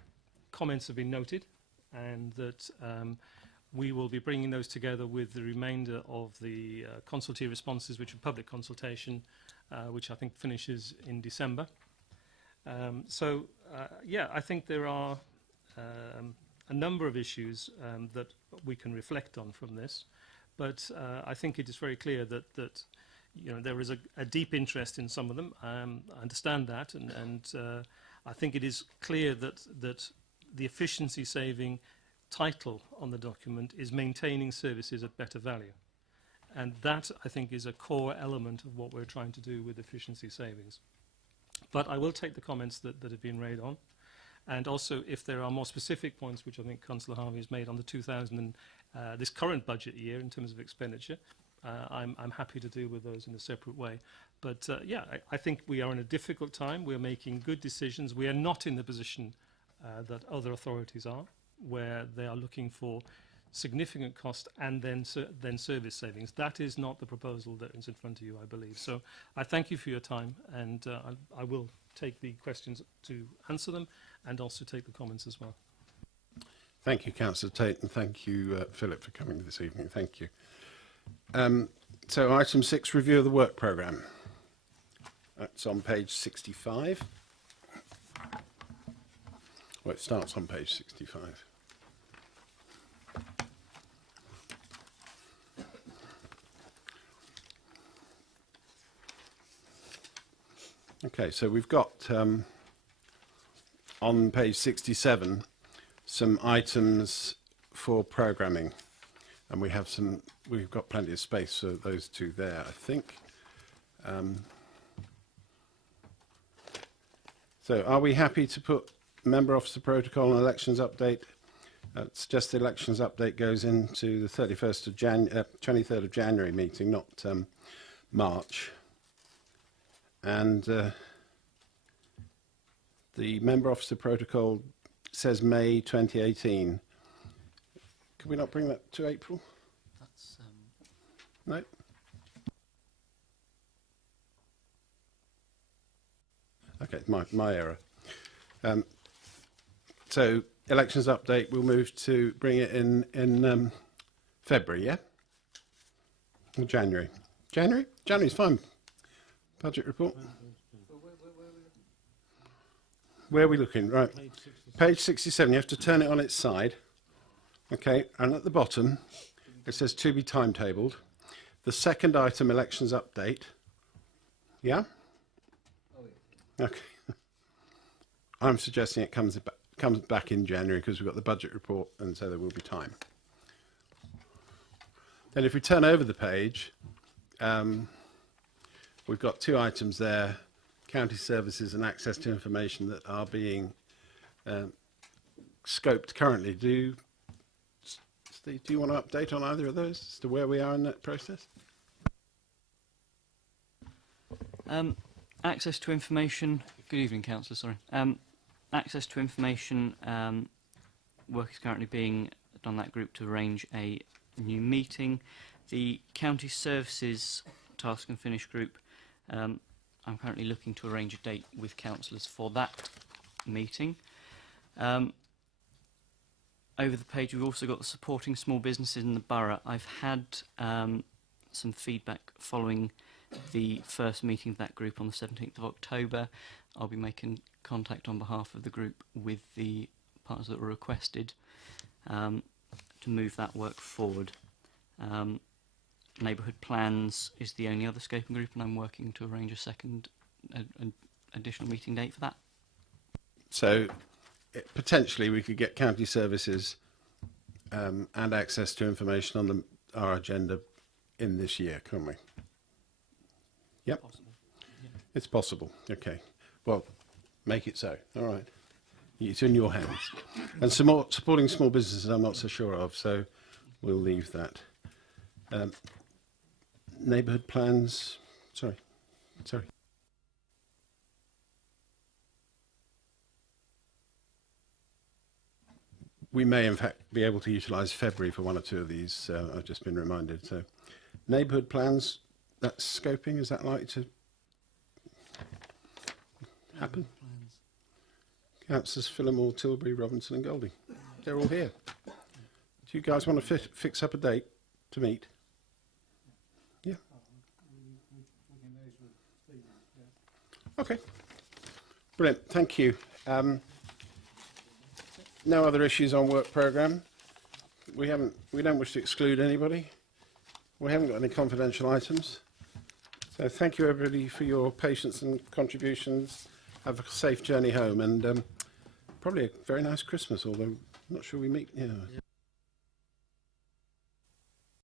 comments have been noted, and that we will be bringing those together with the remainder of the consultee responses, which are public consultation, which I think finishes in December. Yeah, I think there are a number of issues that we can reflect on from this, but I think it is very clear that there is a deep interest in some of them. I understand that, and I think it is clear that the efficiency saving title on the document is maintaining services at better value. And that, I think, is a core element of what we're trying to do with efficiency savings. But I will take the comments that have been raised on. And also, if there are more specific points, which I think Councillor Harvey has made on the this current budget year in terms of expenditure, I'm happy to deal with those in a separate way. But yeah, I think we are in a difficult time. We're making good decisions. We are not in the position that other authorities are, where they are looking for significant cost and then service savings. That is not the proposal that is in front of you, I believe. So I thank you for your time, and I will take the questions to answer them and also take the comments as well. Thank you, Councillor Tate, and thank you, Philip, for coming this evening. Thank you. So item 6, review of the work programme. That's on page 65. Well, it starts on page 65. Okay, so we've got on page 67 some items for programming, and we've got plenty of space for those two there, I think. So are we happy to put member officer protocol and elections update? It's just the elections update goes into the 23rd of January meeting, not March. And the member officer protocol says May 2018. Could we not bring that to April? That's No? Okay, my error. So elections update, we'll move to bring it in February, yeah? Or January? January? January's fine. Budget report. Where are we looking? Right. Page 67. You have to turn it on its side. Okay, and at the bottom, it says to be timetabled. The second item, elections update. Yeah? Okay. I'm suggesting it comes back in January because we've got the budget report, and so there will be time. Then if we turn over the page, we've got two items there, county services and access to information that are being scoped currently. Steve, do you want to update on either of those as to where we are in that process? access to information. Good evening, Councillor. Sorry. Access to information. Work is currently being done that group to arrange a new meeting. The County Services Task and Finish group. I'm currently looking to arrange a date with councillors for that meeting. Over the page, we've also got the supporting small businesses in the borough. I've had some feedback following the first meeting of that group on the 17th of October. I'll be making contact on behalf of the group with the partners that were requested to move that work forward. Neighbourhood plans is the only other scoping group, and I'm working to arrange a second additional meeting date for that. So potentially we could get county services and access to information on our agenda in this year, can't we? Yep. Possible. Yeah. It's possible. Okay. Well, make it so. All right. It's in your hands. And some more supporting small businesses I'm not so sure of, so we'll leave that. Neighbourhood plans. Sorry. We may, in fact, be able to utilise February for one or two of these. I've just been reminded. So, neighbourhood plans. That's scoping. Is that likely to happen? Councillors Phillimore, Tilbury, Robinson, and Golding. They're all here. Do you guys want to fix up a date to meet? Yeah. Okay. Brilliant. Thank you. No other issues on work programme. We don't wish to exclude anybody. We haven't got any confidential items. So thank you everybody for your patience and contributions. Have a safe journey home, and probably a very nice Christmas, although I'm not sure we meet. Yeah.